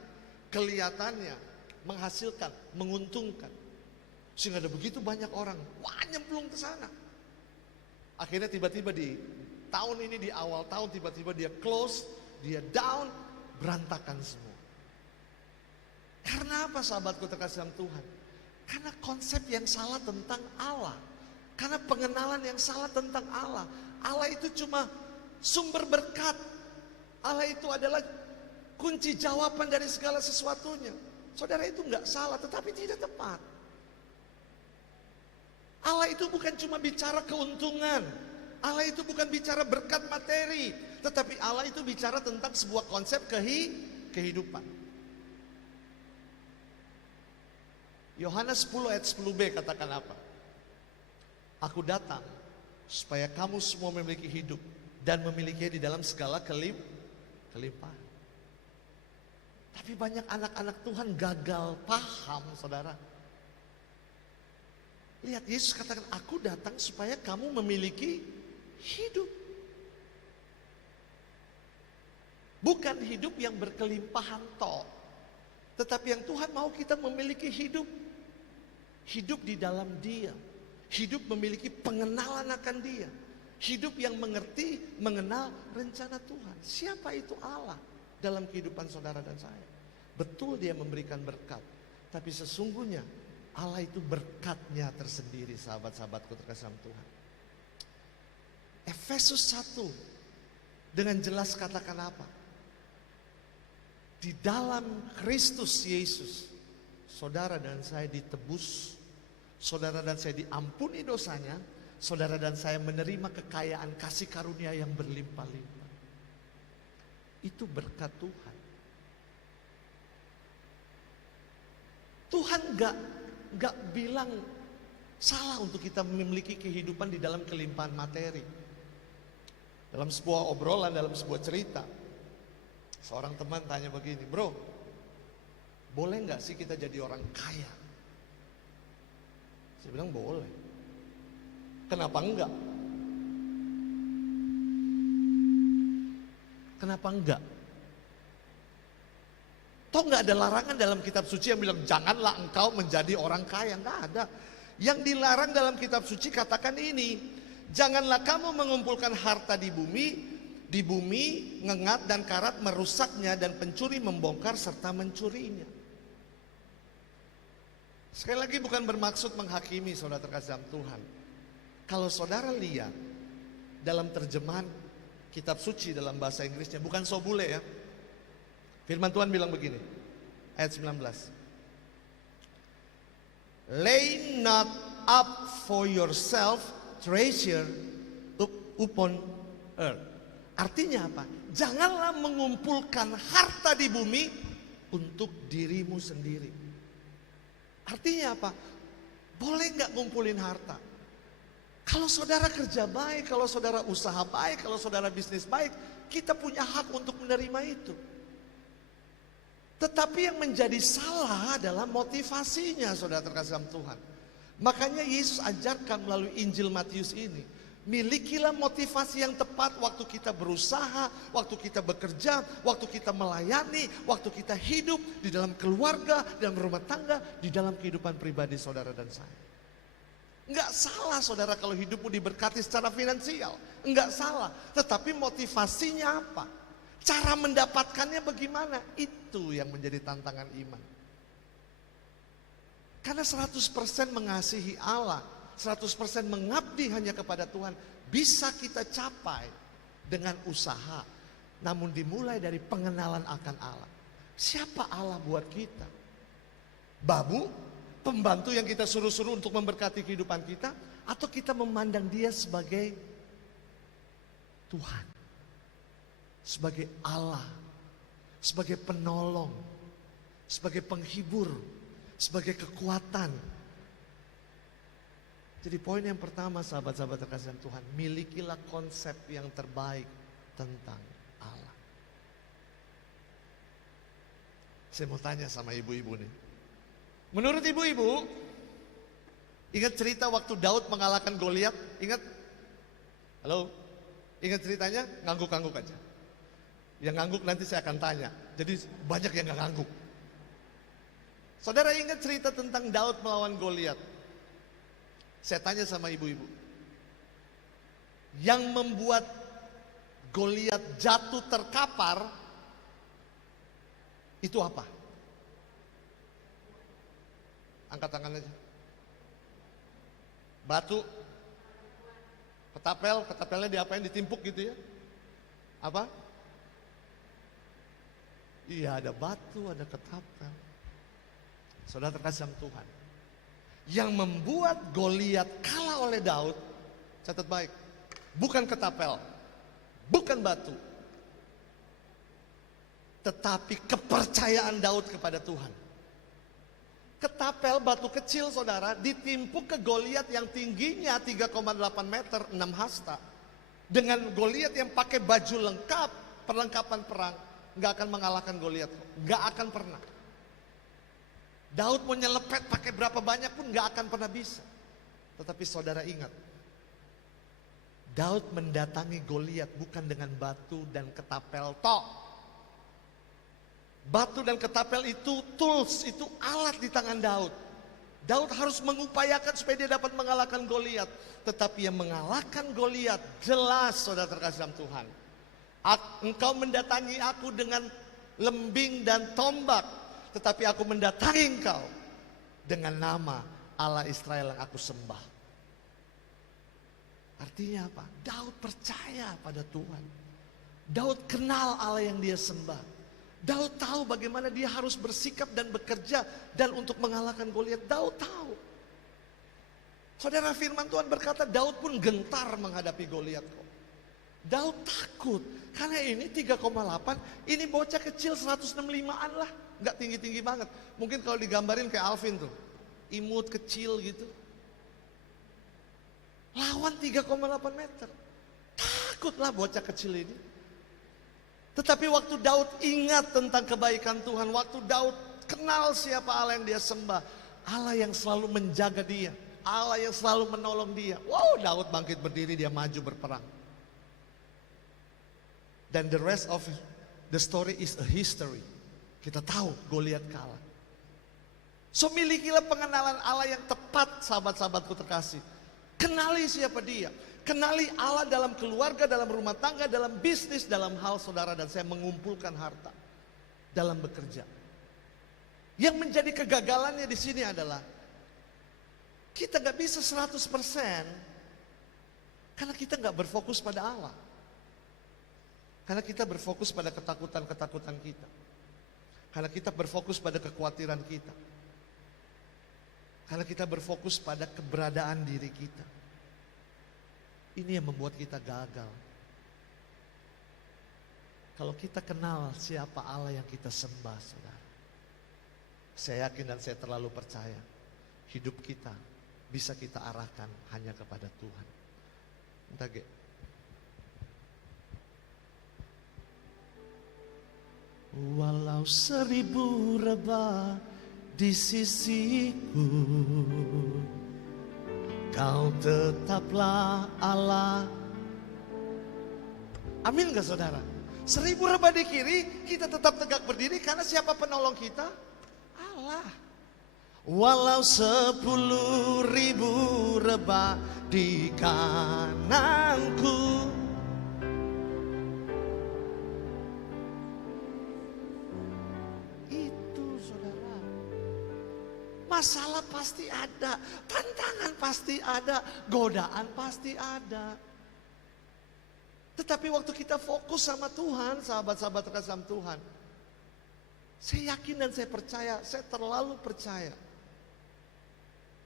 menghasilkan, menguntungkan. Sehingga ada begitu banyak orang nyemplung ke sana. Akhirnya tiba-tiba di tahun ini, di awal tahun tiba-tiba dia close, dia down, berantakan semua. Karena apa sahabatku terkasih dalam Tuhan? Karena konsep yang salah tentang Allah. Karena pengenalan yang salah tentang Allah. Allah itu cuma sumber berkat. Allah itu adalah kunci jawaban dari segala sesuatunya. Saudara, itu enggak salah, tetapi tidak tepat. Allah itu bukan cuma bicara keuntungan. Allah itu bukan bicara berkat materi. Tetapi Allah itu bicara tentang sebuah konsep kehidupan. Yohanes 10 ayat 10b katakan apa? Aku datang supaya kamu semua memiliki hidup dan memilikinya di dalam segala kelimpahan. Tapi banyak anak-anak Tuhan gagal paham, saudara. Lihat, Yesus katakan, aku datang supaya kamu memiliki hidup. Bukan hidup yang berkelimpahan toh. Tetapi yang Tuhan mau kita memiliki hidup. Hidup di dalam Dia. Hidup memiliki pengenalan akan Dia. Hidup yang mengerti, mengenal rencana Tuhan. Siapa itu Allah dalam kehidupan saudara dan saya? Betul Dia memberikan berkat. Tapi sesungguhnya Allah itu berkatnya tersendiri, sahabat-sahabatku terkasih dalam Tuhan. Efesus 1 dengan jelas katakan apa? Di dalam Kristus Yesus, saudara dan saya ditebus, saudara dan saya diampuni dosanya, saudara dan saya menerima kekayaan kasih karunia yang berlimpah-limpah. Itu berkat Tuhan. Tuhan gak bilang salah untuk kita memiliki kehidupan di dalam kelimpahan materi. Dalam sebuah obrolan, dalam sebuah cerita, seorang teman tanya begini, bro, boleh gak sih kita jadi orang kaya? Saya bilang boleh. Kenapa enggak? Kenapa enggak? Toh gak ada larangan dalam kitab suci yang bilang janganlah engkau menjadi orang kaya. Gak ada. Yang dilarang dalam kitab suci katakan ini, janganlah kamu mengumpulkan harta di bumi ngengat dan karat merusaknya dan pencuri membongkar serta mencurinya. Sekali lagi bukan bermaksud menghakimi saudara terkasih dalam Tuhan. Kalau saudara lihat dalam terjemahan kitab suci dalam bahasa Inggrisnya, bukan sobule ya. Firman Tuhan bilang begini, ayat 19. Lay not up for yourself treasure upon earth. Artinya apa? Janganlah mengumpulkan harta di bumi untuk dirimu sendiri. Artinya apa? Boleh nggak ngumpulin harta? Kalau saudara kerja baik, kalau saudara usaha baik, kalau saudara bisnis baik, kita punya hak untuk menerima itu. Tetapi yang menjadi salah adalah motivasinya, saudara terkasih dalam Tuhan. Makanya Yesus ajarkan melalui Injil Matius ini, milikilah motivasi yang tepat waktu kita berusaha, waktu kita bekerja, waktu kita melayani, waktu kita hidup di dalam keluarga, dalam rumah tangga, di dalam kehidupan pribadi saudara dan saya. Enggak salah saudara kalau hidupmu diberkati secara finansial, enggak salah. Tetapi motivasinya apa? Cara mendapatkannya bagaimana? Itu yang menjadi tantangan iman. Karena 100% mengasihi Allah, 100% mengabdi hanya kepada Tuhan, bisa kita capai dengan usaha. Namun dimulai dari pengenalan akan Allah. Siapa Allah buat kita? Babu, pembantu yang kita suruh-suruh untuk memberkati kehidupan kita? Atau kita memandang dia sebagai Tuhan? Sebagai Allah, sebagai penolong, sebagai penghibur, sebagai kekuatan. Jadi poin yang pertama sahabat-sahabat terkasih Tuhan, milikilah konsep yang terbaik tentang Allah. Saya mau tanya sama ibu-ibu nih. Menurut ibu-ibu, ingat cerita waktu Daud mengalahkan Goliat? Ingat? Halo? Ingat ceritanya? Ngangguk-ngangguk aja. Yang ngangguk nanti saya akan tanya. Jadi banyak yang gak ngangguk. Saudara ingat cerita tentang Daud melawan Goliat? Saya tanya sama ibu-ibu. Yang membuat Goliat jatuh terkapar, itu apa? Angkat tangan aja. Batu, ketapelnya diapain? Ditimpuk gitu ya? Apa? Iya, ada batu, ada ketapel. Saudara terkasih sama Tuhan, yang membuat Goliat kalah oleh Daud, catat baik, bukan ketapel, bukan batu, tetapi kepercayaan Daud kepada Tuhan. Ketapel, batu kecil saudara, ditimpuk ke Goliat yang tingginya 3,8 meter, 6 hasta. Dengan Goliat yang pakai baju lengkap, perlengkapan perang, gak akan mengalahkan Goliat, gak akan pernah. Daud mau nyelepet pakai berapa banyak pun gak akan pernah bisa. Tetapi saudara ingat, Daud mendatangi Goliat bukan dengan batu dan ketapel tok. Batu dan ketapel itu tools, itu alat di tangan Daud. Daud harus mengupayakan supaya dia dapat mengalahkan Goliat. Tetapi yang mengalahkan Goliat jelas, saudara terkasih dalam Tuhan. Engkau mendatangi aku dengan lembing dan tombak, tetapi aku mendatangi engkau dengan nama Allah Israel yang aku sembah. Artinya apa? Daud percaya pada Tuhan. Daud kenal Allah yang dia sembah. Daud tahu bagaimana dia harus bersikap dan bekerja dan untuk mengalahkan Goliat. Daud tahu. Saudara, firman Tuhan berkata Daud pun gentar menghadapi Goliat kok. Daud takut karena ini 3,8, ini bocah kecil 165-an lah, nggak tinggi-tinggi banget. Mungkin kalau digambarin kayak Alvin tuh, imut kecil gitu. Lawan 3,8 meter, takutlah bocah kecil ini. Tetapi waktu Daud ingat tentang kebaikan Tuhan, waktu Daud kenal siapa Allah yang dia sembah, Allah yang selalu menjaga dia, Allah yang selalu menolong dia. Wow, Daud bangkit berdiri, dia maju berperang. Dan the rest of the story is a history. Kita tahu Goliat kalah. So milikilah pengenalan Allah yang tepat, sahabat-sahabatku terkasih. Kenali siapa dia. Kenali Allah dalam keluarga, dalam rumah tangga, dalam bisnis, dalam hal saudara dan saya mengumpulkan harta. Dalam bekerja. Yang menjadi kegagalannya di sini adalah kita gak bisa 100% karena kita gak berfokus pada Allah. Karena kita berfokus pada ketakutan-ketakutan kita. Karena kita berfokus pada kekhawatiran kita. Karena kita berfokus pada keberadaan diri kita. Ini yang membuat kita gagal. Kalau kita kenal siapa Allah yang kita sembah, saudara, saya yakin dan saya terlalu percaya, hidup kita bisa kita arahkan hanya kepada Tuhan. Entah Ge. Walau 1000 rebah di sisiku, Kau tetaplah Allah. Amin gak saudara? 1000 rebah di kiri, kita tetap tegak berdiri karena siapa penolong kita? Allah. Walau 10.000 rebah di kananku, masalah pasti ada, tantangan pasti ada, godaan pasti ada. Tetapi waktu kita fokus sama Tuhan, sahabat-sahabat terkasih sama Tuhan, saya yakin dan saya percaya, saya terlalu percaya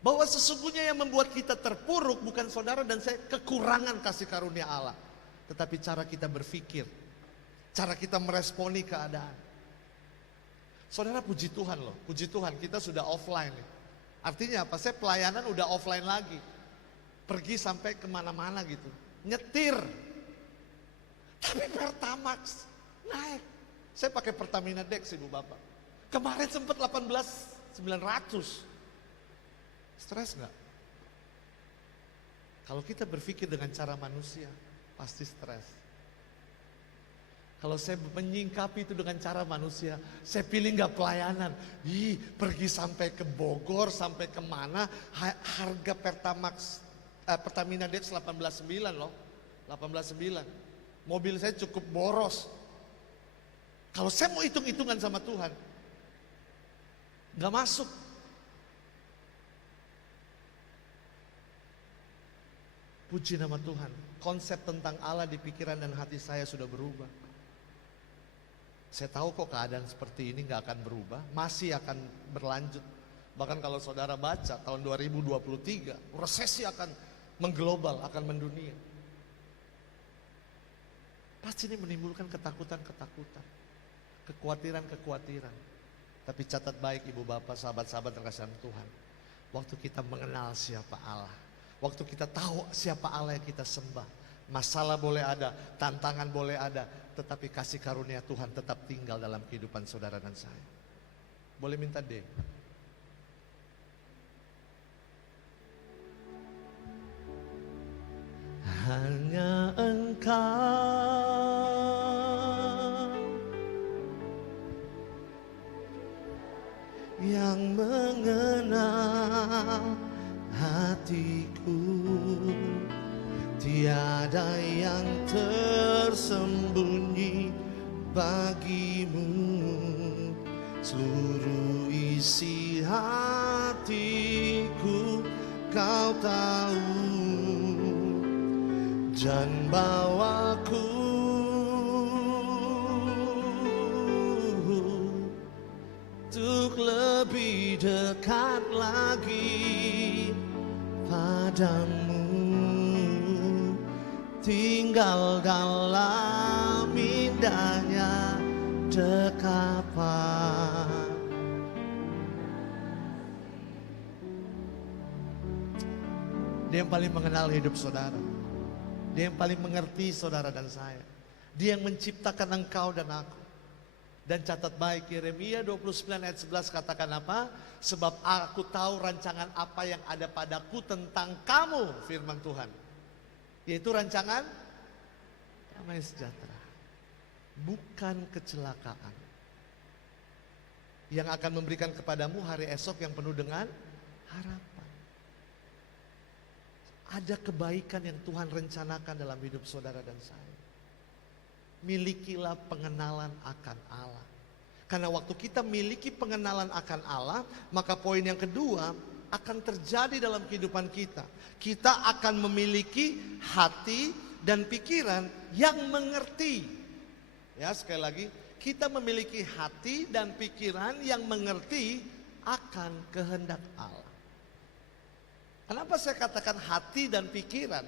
bahwa sesungguhnya yang membuat kita terpuruk bukan saudara dan saya kekurangan kasih karunia Allah, tetapi cara kita berpikir, cara kita meresponi keadaan. Saudara, puji Tuhan loh, puji Tuhan kita sudah offline nih. Artinya apa? Saya pelayanan udah offline lagi. Pergi sampai kemana-mana gitu, nyetir. Tapi Pertamax naik. Saya pakai Pertamina Dex ibu bapak. Kemarin sempat 18.900. Stres gak? Kalau kita berpikir dengan cara manusia, pasti stres. Kalau saya menyingkapi itu dengan cara manusia, saya pilih gak pelayanan. Pergi sampai ke Bogor, sampai kemana, harga Pertamax, Pertamina Dex 18.9 loh. 18.9. Mobil saya cukup boros. Kalau saya mau hitung-hitungan sama Tuhan, gak masuk. Puji nama Tuhan, konsep tentang Allah di pikiran dan hati saya sudah berubah. Saya tahu kok keadaan seperti ini gak akan berubah, masih akan berlanjut. Bahkan kalau saudara baca tahun 2023, resesi akan mengglobal, akan mendunia. Pasti ini menimbulkan ketakutan-ketakutan, kekhawatiran-kekhawatiran. Tapi catat baik ibu bapak, sahabat-sahabat terkasihan Tuhan. Waktu kita mengenal siapa Allah, waktu kita tahu siapa Allah yang kita sembah, masalah boleh ada, tantangan boleh ada, tetapi kasih karunia Tuhan tetap tinggal dalam kehidupan saudara dan saya. Boleh minta D. Hanya Engkau yang mengenal hatiku, tiada yang tersembunyi bagimu. Seluruh isi hatiku Kau tahu, dan bawaku untuk lebih dekat lagi padamu, tinggal dalam indahnya dekapan. Dia yang paling mengenal hidup saudara. Dia yang paling mengerti saudara dan saya. Dia yang menciptakan engkau dan aku. Dan catat baik, Yeremia 29 ayat 11 katakan apa? Sebab aku tahu rancangan apa yang ada padaku tentang kamu, firman Tuhan. Yaitu rancangan damai sejahtera, bukan kecelakaan. Yang akan memberikan kepadamu hari esok yang penuh dengan harapan. Ada kebaikan yang Tuhan rencanakan dalam hidup saudara dan saya. Milikilah pengenalan akan Allah. Karena waktu kita miliki pengenalan akan Allah, maka poin yang kedua akan terjadi dalam kehidupan kita. Kita akan memiliki hati dan pikiran yang mengerti. Ya, sekali lagi, kita memiliki hati dan pikiran yang mengerti akan kehendak Allah. Kenapa saya katakan hati dan pikiran?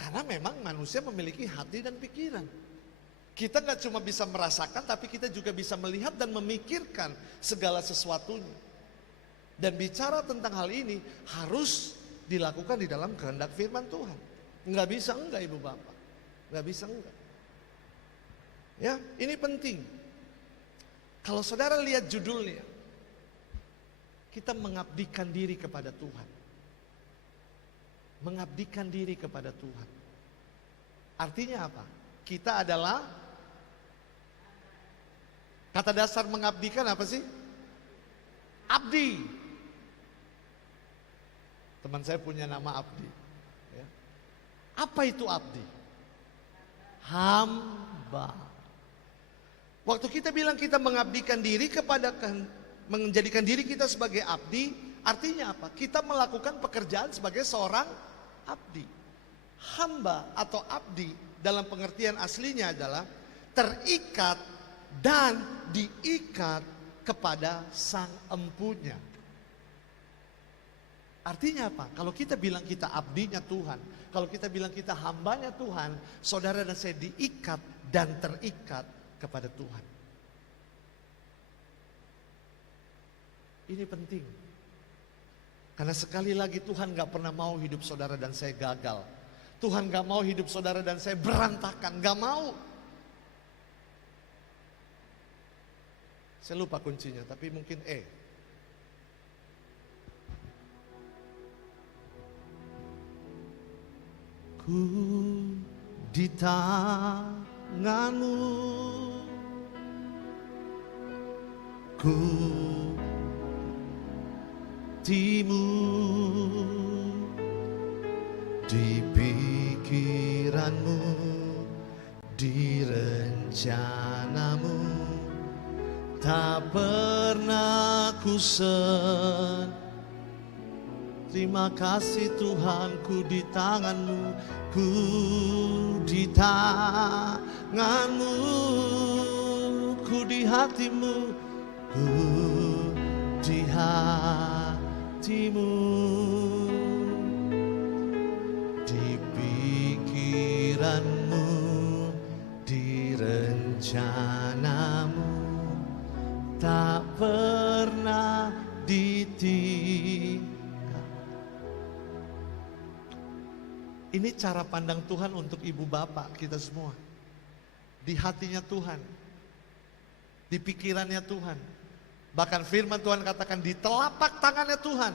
Karena memang manusia memiliki hati dan pikiran. Kita nggak cuma bisa merasakan, tapi kita juga bisa melihat dan memikirkan segala sesuatunya. Dan bicara tentang hal ini harus dilakukan di dalam kehendak firman Tuhan. Nggak bisa enggak ibu bapak, nggak bisa enggak. Ya, ini penting. Kalau saudara lihat judulnya, kita mengabdikan diri kepada Tuhan. Mengabdikan diri kepada Tuhan. Artinya apa? Kita adalah, kata dasar mengabdikan apa sih? Abdi. Teman saya punya nama Abdi. Ya. Apa itu abdi? Hamba. Waktu kita bilang kita mengabdikan diri kepada, menjadikan diri kita sebagai abdi, artinya apa? Kita melakukan pekerjaan sebagai seorang abdi. Hamba atau abdi dalam pengertian aslinya adalah terikat dan diikat kepada sang empunya. Artinya apa? Kalau kita bilang kita abdinya Tuhan, kalau kita bilang kita hambanya Tuhan, saudara dan saya diikat dan terikat kepada Tuhan. Ini penting. Karena sekali lagi Tuhan gak pernah mau hidup saudara dan saya gagal. Tuhan gak mau hidup saudara dan saya berantakan, gak mau. Saya lupa kuncinya, tapi mungkin E. Ku di tanganmu, ku timu di pikiranmu, di rencanamu. Tak pernah terima kasih Tuhan, ku di tanganmu, ku di tanganmu, ku di hatimu, ku di hatimu, di pikiranmu, di rencanamu, tak pernah ditinggal. Ini cara pandang Tuhan untuk ibu bapak kita semua. Di hatinya Tuhan, di pikirannya Tuhan. Bahkan firman Tuhan katakan di telapak tangannya Tuhan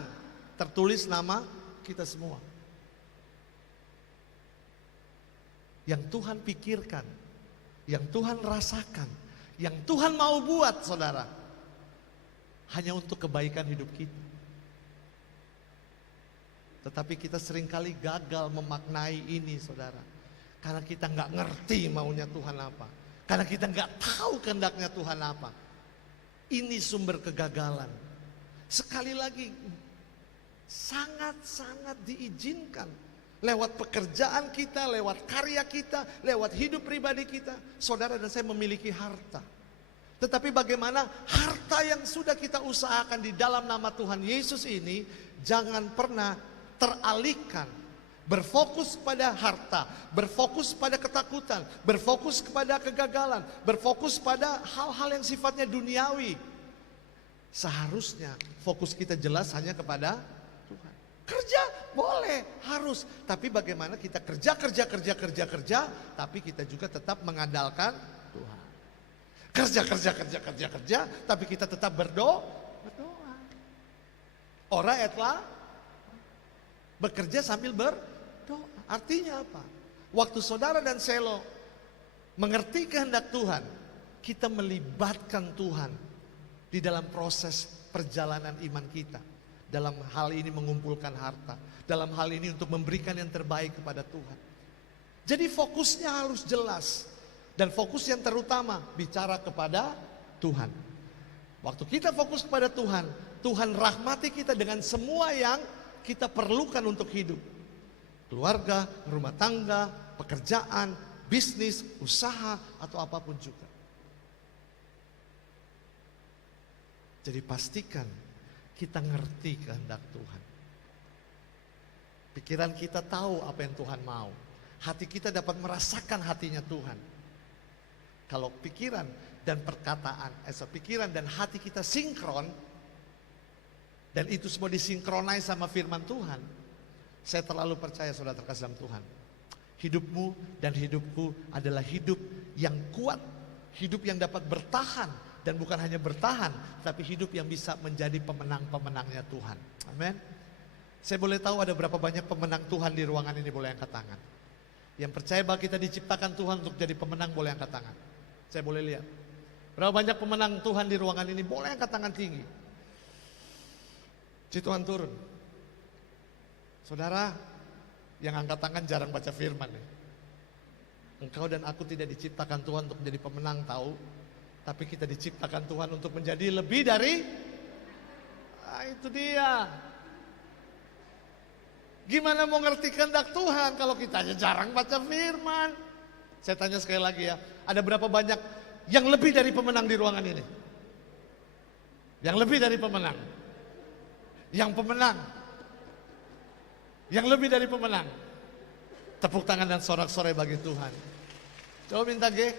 tertulis nama kita semua. Yang Tuhan pikirkan, yang Tuhan rasakan, yang Tuhan mau buat, saudara, hanya untuk kebaikan hidup kita. Tetapi kita seringkali gagal memaknai ini, saudara. Karena kita nggak ngerti maunya Tuhan apa. Karena kita nggak tahu kehendaknya Tuhan apa. Ini sumber kegagalan. Sekali lagi, sangat-sangat diizinkan. Lewat pekerjaan kita, lewat karya kita, lewat hidup pribadi kita. Saudara dan saya memiliki harta. Tetapi bagaimana harta yang sudah kita usahakan di dalam nama Tuhan Yesus ini, jangan pernah teralihkan, berfokus pada harta, berfokus pada ketakutan, berfokus kepada kegagalan, berfokus pada hal-hal yang sifatnya duniawi. Seharusnya fokus kita jelas hanya kepada Tuhan. Kerja boleh, harus, tapi bagaimana kita kerja, tapi kita juga tetap mengandalkan Tuhan. Kerja, tapi kita tetap berdoa. Ora etla bekerja sambil berdoa. Artinya apa? Waktu saudara dan Selo mengerti kehendak Tuhan, kita melibatkan Tuhan di dalam proses perjalanan iman kita. Dalam hal ini mengumpulkan harta, dalam hal ini untuk memberikan yang terbaik kepada Tuhan. Jadi fokusnya harus jelas. Dan fokus yang terutama bicara kepada Tuhan. Waktu kita fokus kepada Tuhan, Tuhan rahmati kita dengan semua yang kita perlukan untuk hidup. Keluarga, rumah tangga, pekerjaan, bisnis, usaha, atau apapun juga. Jadi pastikan kita ngerti kehendak Tuhan. Pikiran kita tahu apa yang Tuhan mau. Hati kita dapat merasakan hatinya Tuhan. Kalau pikiran dan perkataan, pikiran dan hati kita sinkron, dan itu semua disinkronai sama firman Tuhan, saya terlalu percaya saudara terkasih dalam Tuhan. Hidupmu dan hidupku adalah hidup yang kuat, hidup yang dapat bertahan, dan bukan hanya bertahan, tapi hidup yang bisa menjadi pemenang-pemenangnya Tuhan. Amin. Saya boleh tahu ada berapa banyak pemenang Tuhan di ruangan ini, boleh angkat tangan. Yang percaya bahwa kita diciptakan Tuhan untuk jadi pemenang, boleh angkat tangan. Saya boleh lihat. Berapa banyak pemenang Tuhan di ruangan ini, boleh angkat tangan tinggi. Si Tuhan turun. Saudara yang angkat tangan jarang baca firman ya. Engkau dan aku tidak diciptakan Tuhan untuk menjadi pemenang, tahu. Tapi kita diciptakan Tuhan untuk menjadi lebih dari itu dia. Gimana mau ngerti kehendak Tuhan kalau kita aja jarang baca firman? Saya tanya sekali lagi ya, ada berapa banyak yang lebih dari pemenang di ruangan ini? Yang lebih dari pemenang? Yang pemenang? Yang lebih dari pemenang? Tepuk tangan dan sorak-sorai bagi Tuhan. Coba minta G.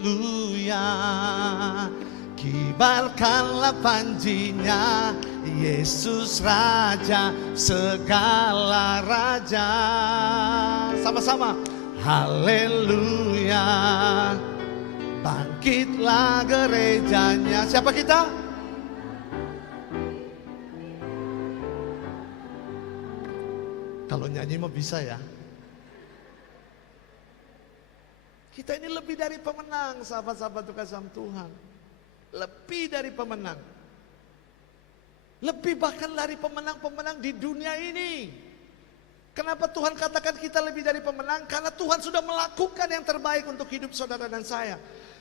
Haleluya. Kibarkanlah panjinya, Yesus Raja segala raja. Sama-sama. Haleluya. Bangkitlah gerejanya. Siapa kita? Kalau nyanyi mah bisa ya. Kita ini lebih dari pemenang, sahabat-sahabat terkasih Tuhan. Lebih dari pemenang. Lebih bahkan dari pemenang-pemenang di dunia ini. Kenapa Tuhan katakan kita lebih dari pemenang? Karena Tuhan sudah melakukan yang terbaik untuk hidup saudara dan saya.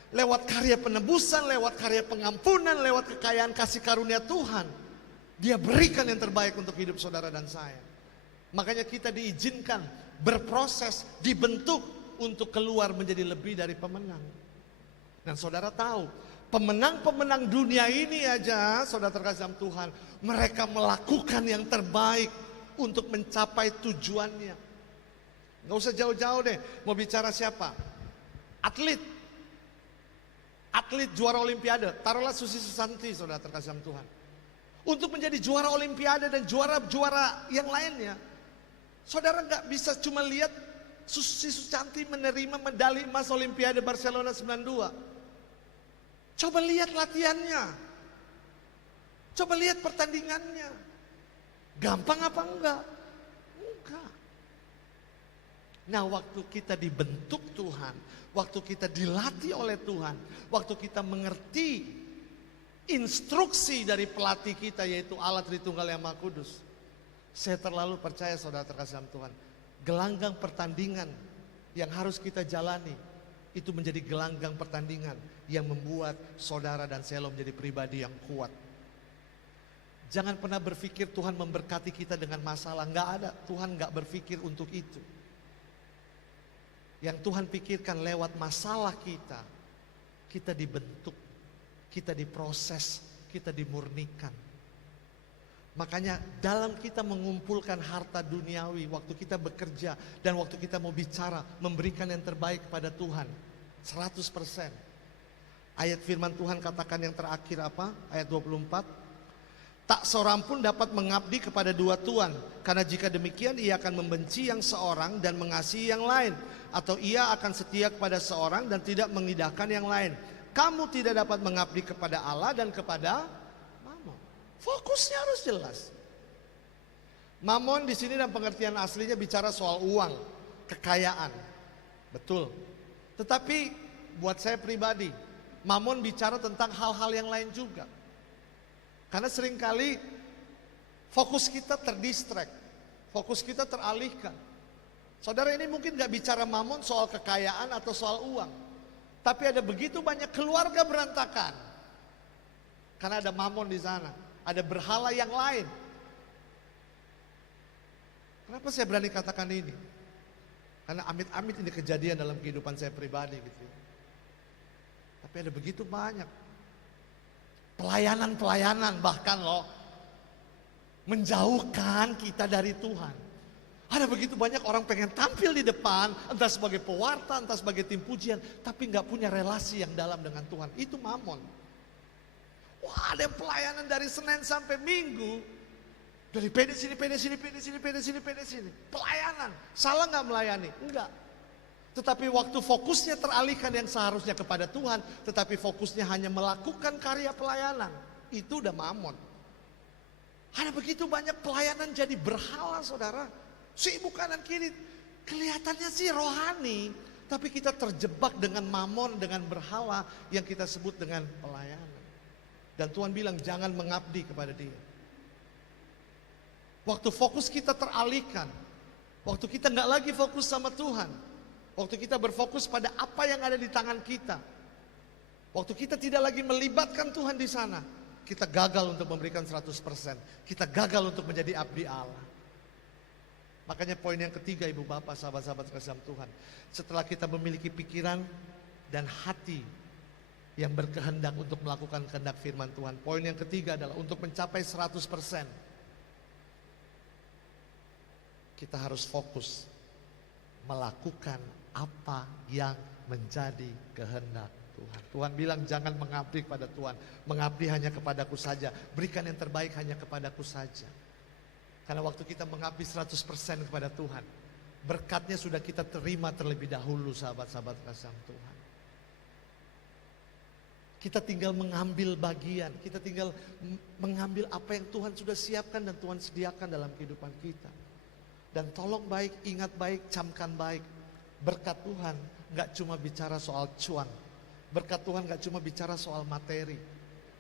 Lewat karya penebusan, lewat karya pengampunan, lewat kekayaan kasih karunia Tuhan. Dia berikan yang terbaik untuk hidup saudara dan saya. Makanya kita diizinkan berproses, dibentuk untuk keluar menjadi lebih dari pemenang. Dan saudara tahu, pemenang-pemenang dunia ini aja, saudara terkasih dalam Tuhan, mereka melakukan yang terbaik untuk mencapai tujuannya. Nggak usah jauh-jauh deh, mau bicara siapa? Atlet juara olimpiade, taruhlah Susi Susanti, saudara terkasih dalam Tuhan. Untuk menjadi juara olimpiade dan juara-juara yang lainnya, saudara nggak bisa cuma lihat Susi Susanti menerima medali emas olimpiade Barcelona 92. Coba lihat latihannya. Coba lihat pertandingannya. Gampang apa enggak? Enggak. Nah, waktu kita dibentuk Tuhan, waktu kita dilatih oleh Tuhan, waktu kita mengerti instruksi dari pelatih kita yaitu Allah Tritunggal Yang Maha Kudus, saya terlalu percaya saudara terkasih dalam Tuhan, gelanggang pertandingan yang harus kita jalani itu menjadi gelanggang pertandingan yang membuat saudara dan saya menjadi pribadi yang kuat. Jangan pernah berpikir Tuhan memberkati kita dengan masalah. Enggak ada, Tuhan enggak berpikir untuk itu. Yang Tuhan pikirkan lewat masalah kita, kita dibentuk, kita diproses, kita dimurnikan. Makanya dalam kita mengumpulkan harta duniawi, waktu kita bekerja dan waktu kita mau bicara, memberikan yang terbaik kepada Tuhan, 100%. Ayat firman Tuhan katakan yang terakhir apa? Ayat 24. Tak seorang pun dapat mengabdi kepada dua tuan, karena jika demikian ia akan membenci yang seorang dan mengasihi yang lain, atau ia akan setia kepada seorang dan tidak mengindahkan yang lain. Kamu tidak dapat mengabdi kepada Allah dan kepada Mamon. Fokusnya harus jelas. Mamon di sini dalam pengertian aslinya bicara soal uang, kekayaan. Betul. Tetapi buat saya pribadi, Mamon bicara tentang hal-hal yang lain juga. Karena seringkali fokus kita terdistract, fokus kita teralihkan. Saudara, ini mungkin gak bicara mamon soal kekayaan atau soal uang, tapi ada begitu banyak keluarga berantakan karena ada mamon di sana, ada berhala yang lain. Kenapa saya berani katakan ini? Karena amit-amit ini kejadian dalam kehidupan saya pribadi gitu. Tapi ada begitu banyak pelayanan-pelayanan bahkan loh menjauhkan kita dari Tuhan. Ada begitu banyak orang pengen tampil di depan, entah sebagai pewarta, entah sebagai tim pujian, tapi nggak punya relasi yang dalam dengan Tuhan. Itu mamon. Wah, ada yang pelayanan dari Senin sampai Minggu, dari PD sini, PD sini, PD sini, PD sini, PD sini. Pelayanan, salah nggak melayani? Enggak. Tetapi waktu fokusnya teralihkan yang seharusnya kepada Tuhan, tetapi fokusnya hanya melakukan karya pelayanan, itu udah mamon. Ada begitu banyak pelayanan jadi berhala, saudara. Sibuk kanan kiri, kelihatannya sih rohani, tapi kita terjebak dengan mamon, dengan berhala yang kita sebut dengan pelayanan. Dan Tuhan bilang jangan mengabdi kepada dia. Waktu fokus kita teralihkan, waktu kita nggak lagi fokus sama Tuhan, waktu kita berfokus pada apa yang ada di tangan kita, waktu kita tidak lagi melibatkan Tuhan di sana, kita gagal untuk memberikan 100%. Kita gagal untuk menjadi abdi Allah. Makanya poin yang ketiga, ibu bapak, sahabat-sahabat kasih Tuhan, setelah kita memiliki pikiran dan hati yang berkehendak untuk melakukan kehendak firman Tuhan, poin yang ketiga adalah untuk mencapai 100%, kita harus fokus melakukan apa yang menjadi kehendak Tuhan. Tuhan bilang jangan mengabdi kepada Tuhan, mengabdi hanya kepadaku saja, berikan yang terbaik hanya kepadaku saja. Karena waktu kita mengabdi 100% kepada Tuhan, berkatnya sudah kita terima terlebih dahulu, sahabat-sahabat kasih Tuhan. Kita tinggal mengambil bagian, kita tinggal mengambil apa yang Tuhan sudah siapkan dan Tuhan sediakan dalam kehidupan kita. Dan tolong baik, ingat baik, camkan baik. Berkat Tuhan gak cuma bicara soal cuan. Berkat Tuhan gak cuma bicara soal materi.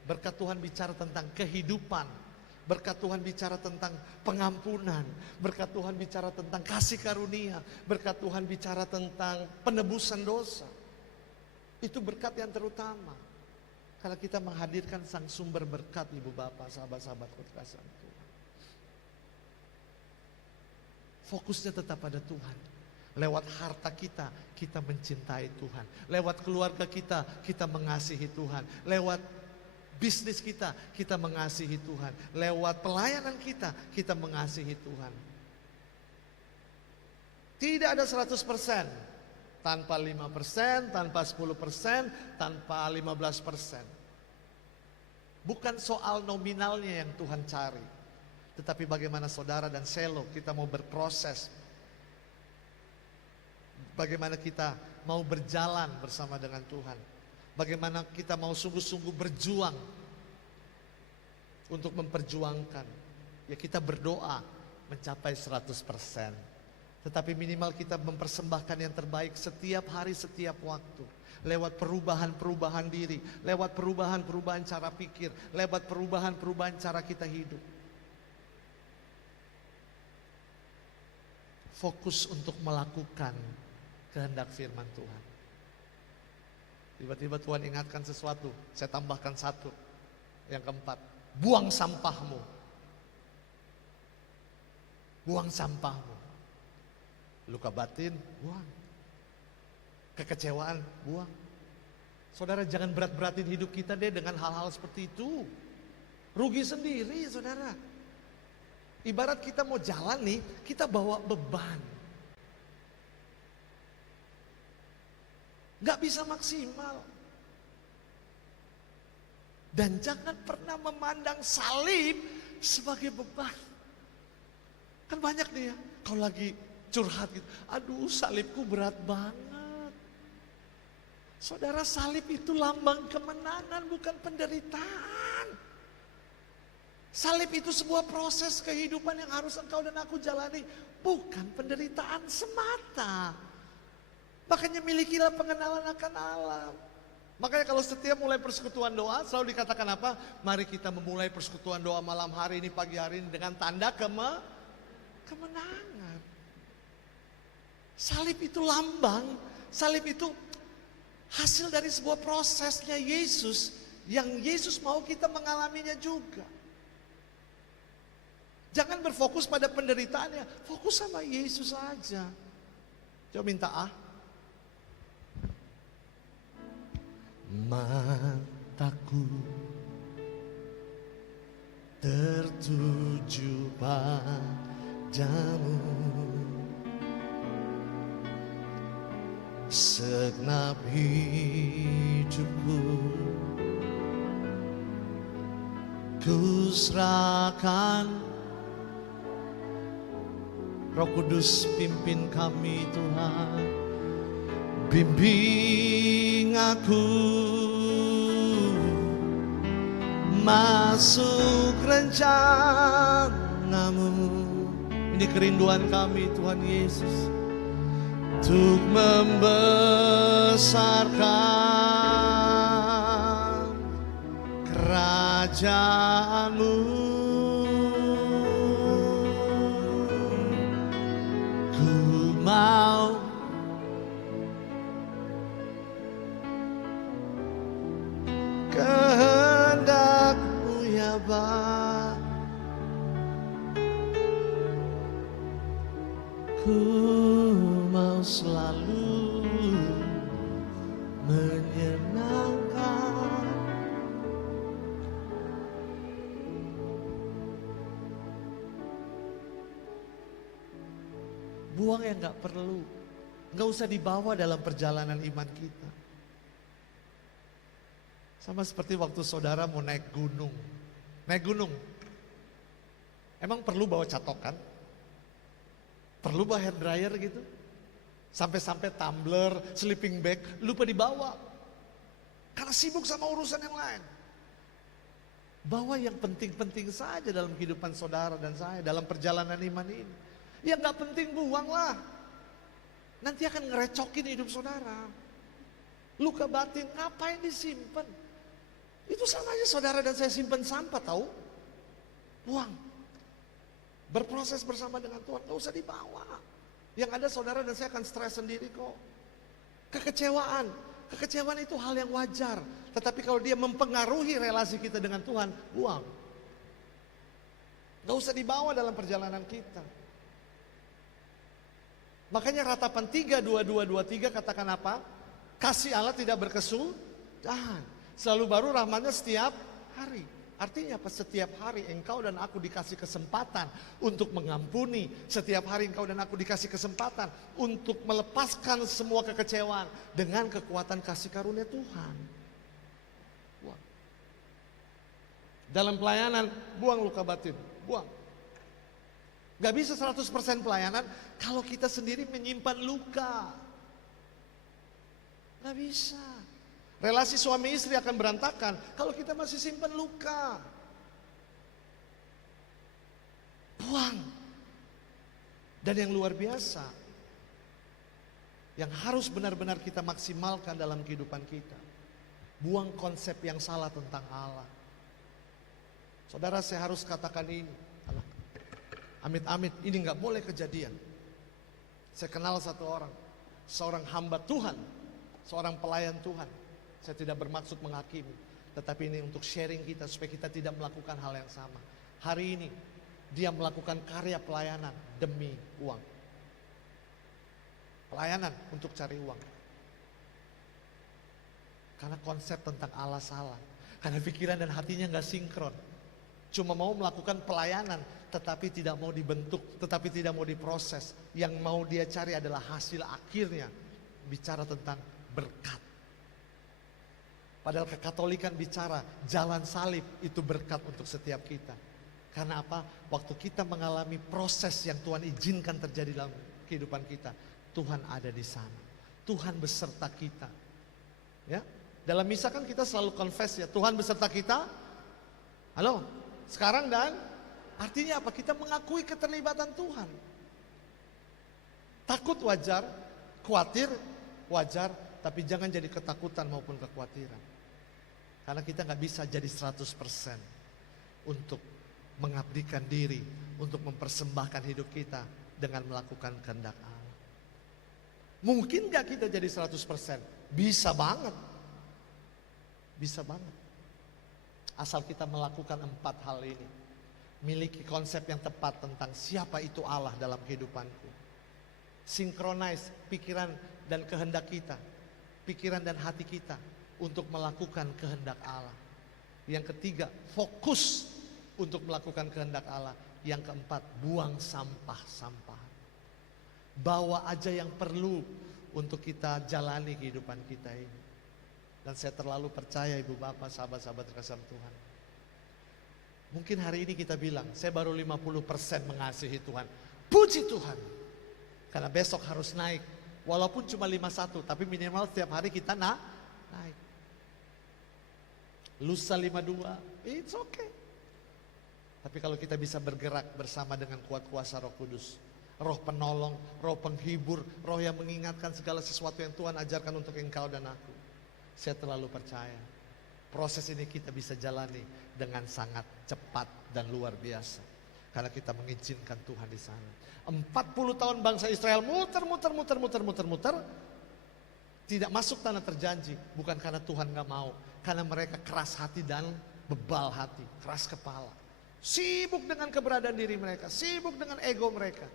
Berkat Tuhan bicara tentang kehidupan. Berkat Tuhan bicara tentang pengampunan. Berkat Tuhan bicara tentang kasih karunia. Berkat Tuhan bicara tentang penebusan dosa. Itu berkat yang terutama. Kalau kita menghadirkan sang sumber berkat, ibu bapak, sahabat-sahabatku terkasih Tuhan. Fokusnya tetap pada Tuhan. Lewat harta kita, kita mencintai Tuhan. Lewat keluarga kita, kita mengasihi Tuhan. Lewat bisnis kita, kita mengasihi Tuhan. Lewat pelayanan kita, kita mengasihi Tuhan. Tidak ada 100%. Tanpa 5%, tanpa 10%, tanpa 15%. Bukan soal nominalnya yang Tuhan cari. Tetapi bagaimana saudara dan selo kita mau berproses. Bagaimana kita mau berjalan bersama dengan Tuhan. Bagaimana kita mau sungguh-sungguh berjuang untuk memperjuangkan. Ya kita berdoa mencapai 100%. Tetapi minimal kita mempersembahkan yang terbaik setiap hari, setiap waktu. Lewat perubahan-perubahan diri, lewat perubahan-perubahan cara pikir, lewat perubahan-perubahan cara kita hidup. Fokus untuk melakukan kehendak firman Tuhan. Tiba-tiba Tuhan ingatkan sesuatu, saya tambahkan satu. Yang keempat, buang sampahmu. Buang sampahmu. Luka batin, buang. Kekecewaan, buang. Saudara jangan berat-beratin hidup kita deh dengan hal-hal seperti itu. Rugi sendiri saudara. Ibarat kita mau jalan nih, kita bawa beban. Gak bisa maksimal. Dan jangan pernah memandang salib sebagai beban. Kan banyak nih ya, kalau lagi curhat gitu, aduh salibku berat banget. Saudara, salib itu lambang kemenangan, bukan penderitaan. Salib itu sebuah proses kehidupan yang harus engkau dan aku jalani, bukan penderitaan semata. Makanya milikilah pengenalan akan Allah. Makanya kalau setiap mulai persekutuan doa selalu dikatakan apa? Mari kita memulai persekutuan doa malam hari ini, pagi hari ini dengan tanda kemenangan. Salib itu lambang, salib itu hasil dari sebuah prosesnya Yesus yang Yesus mau kita mengalaminya juga. Jangan berfokus pada penderitaannya, fokus sama Yesus saja. Coba minta Mataku tertuju padamu, segenap hidupku ku serahkan. Roh Kudus pimpin kami Tuhan, bimbing aku masuk rencanamu. Ini kerinduan kami Tuhan Yesus, untuk membesarkan kerajaan-Mu. Ku mau kehendak-Mu ya Bapa. Ku mau selalu menyenangkan. Buang yang gak perlu, gak usah dibawa dalam perjalanan iman kita. Sama seperti waktu saudara mau naik gunung. Naik gunung, emang perlu bawa catokan? Perlu bawa hair dryer gitu? Sampai-sampai tumbler, sleeping bag, lupa dibawa. Karena sibuk sama urusan yang lain. Bawa yang penting-penting saja dalam kehidupan saudara dan saya, dalam perjalanan iman ini. Yang gak penting buanglah. Nanti akan ngerecokin hidup saudara. Luka batin, ngapain disimpan? Itu sama aja saudara dan saya simpan sampah tahu. Buang. Berproses bersama dengan Tuhan, gak usah dibawa. Yang ada saudara dan saya akan stres sendiri kok. Kekecewaan itu hal yang wajar. Tetapi kalau dia mempengaruhi relasi kita dengan Tuhan, buang. Gak usah dibawa dalam perjalanan kita. Makanya ratapan 3, 2, 2, 2, 3 katakan apa? Kasih Allah tidak berkesudahan. Selalu baru rahmatnya setiap hari. Artinya apa? Setiap hari engkau dan aku dikasih kesempatan untuk mengampuni. Setiap hari engkau dan aku dikasih kesempatan untuk melepaskan semua kekecewaan dengan kekuatan kasih karunia Tuhan. Buang. Dalam pelayanan, buang luka batin. Buang. Gak bisa 100% pelayanan kalau kita sendiri menyimpan luka. Gak bisa. Relasi suami istri akan berantakan kalau kita masih simpan luka. Buang. Dan yang luar biasa, yang harus benar-benar kita maksimalkan dalam kehidupan kita, buang konsep yang salah tentang Allah. Saudara, saya harus katakan ini, amit-amit ini gak boleh kejadian. Saya kenal satu orang, seorang hamba Tuhan, seorang pelayan Tuhan. Saya tidak bermaksud menghakimi, tetapi ini untuk sharing kita supaya kita tidak melakukan hal yang sama. Hari ini dia melakukan karya pelayanan demi uang. Pelayanan untuk cari uang. Karena konsep tentang Allah salah. Karena pikiran dan hatinya gak sinkron. Cuma mau melakukan pelayanan tetapi tidak mau dibentuk, tetapi tidak mau diproses. Yang mau dia cari adalah hasil akhirnya. Bicara tentang berkat. Padahal kekatolikan bicara jalan salib itu berkat untuk setiap kita. Karena apa? Waktu kita mengalami proses yang Tuhan izinkan terjadi dalam kehidupan kita, Tuhan ada di sana. Tuhan beserta kita. Ya, dalam misa kan kita selalu confess ya, Tuhan beserta kita. Halo, sekarang dan artinya apa? Kita mengakui keterlibatan Tuhan. Takut wajar, khawatir wajar, tapi jangan jadi ketakutan maupun kekhawatiran. Karena kita gak bisa jadi 100% untuk mengabdikan diri, untuk mempersembahkan hidup kita dengan melakukan kehendak Allah. Mungkin gak kita jadi 100%? Bisa banget. Bisa banget. Asal kita melakukan 4 hal ini. Miliki konsep yang tepat tentang siapa itu Allah dalam kehidupanku. Synchronize pikiran dan kehendak kita, pikiran dan hati kita untuk melakukan kehendak Allah. Yang ketiga, fokus untuk melakukan kehendak Allah. Yang keempat, buang sampah-sampah. Bawa aja yang perlu untuk kita jalani kehidupan kita ini. Dan saya terlalu percaya ibu bapak, sahabat-sahabat terkasih Tuhan. Mungkin hari ini kita bilang, saya baru 50% mengasihi Tuhan. Puji Tuhan. Karena besok harus naik. Walaupun cuma 51, tapi minimal setiap hari kita naik. Lusa 52, it's okay. Tapi kalau kita bisa bergerak bersama dengan kuat kuasa Roh Kudus, Roh penolong, Roh penghibur, Roh yang mengingatkan segala sesuatu yang Tuhan ajarkan untuk engkau dan aku, saya terlalu percaya proses ini kita bisa jalani dengan sangat cepat dan luar biasa. Karena kita mengizinkan Tuhan di sana. 40 tahun bangsa Israel muter, tidak masuk tanah terjanji. Bukan karena Tuhan gak mau, karena mereka keras hati dan bebal hati, keras kepala. Sibuk dengan keberadaan diri mereka, sibuk dengan ego mereka.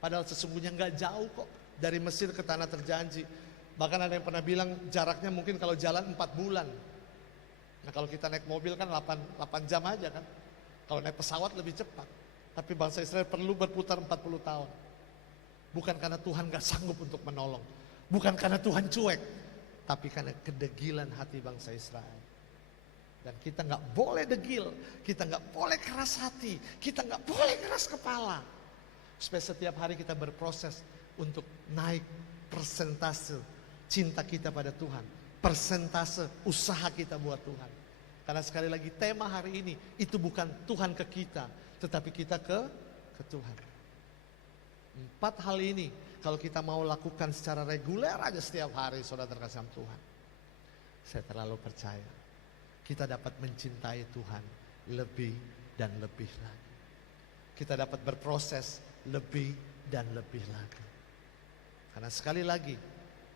Padahal sesungguhnya gak jauh kok dari Mesir ke tanah terjanji. Bahkan ada yang pernah bilang jaraknya mungkin kalau jalan 4 bulan. Nah kalau kita naik mobil kan 8 jam aja kan. Kalau naik pesawat lebih cepat. Tapi bangsa Israel perlu berputar 40 tahun. Bukan karena Tuhan gak sanggup untuk menolong. Bukan karena Tuhan cuek. Tapi karena kedegilan hati bangsa Israel. Dan kita gak boleh degil. Kita gak boleh keras hati. Kita gak boleh keras kepala. Supaya setiap hari kita berproses untuk naik persentase cinta kita pada Tuhan. Persentase usaha kita buat Tuhan. Karena sekali lagi tema hari ini itu bukan Tuhan ke kita, tetapi kita ke Tuhan. 4 hal ini kalau kita mau lakukan secara reguler aja setiap hari, saudara terkasih Tuhan, saya terlalu percaya kita dapat mencintai Tuhan lebih dan lebih lagi. Kita dapat berproses lebih dan lebih lagi. Karena sekali lagi,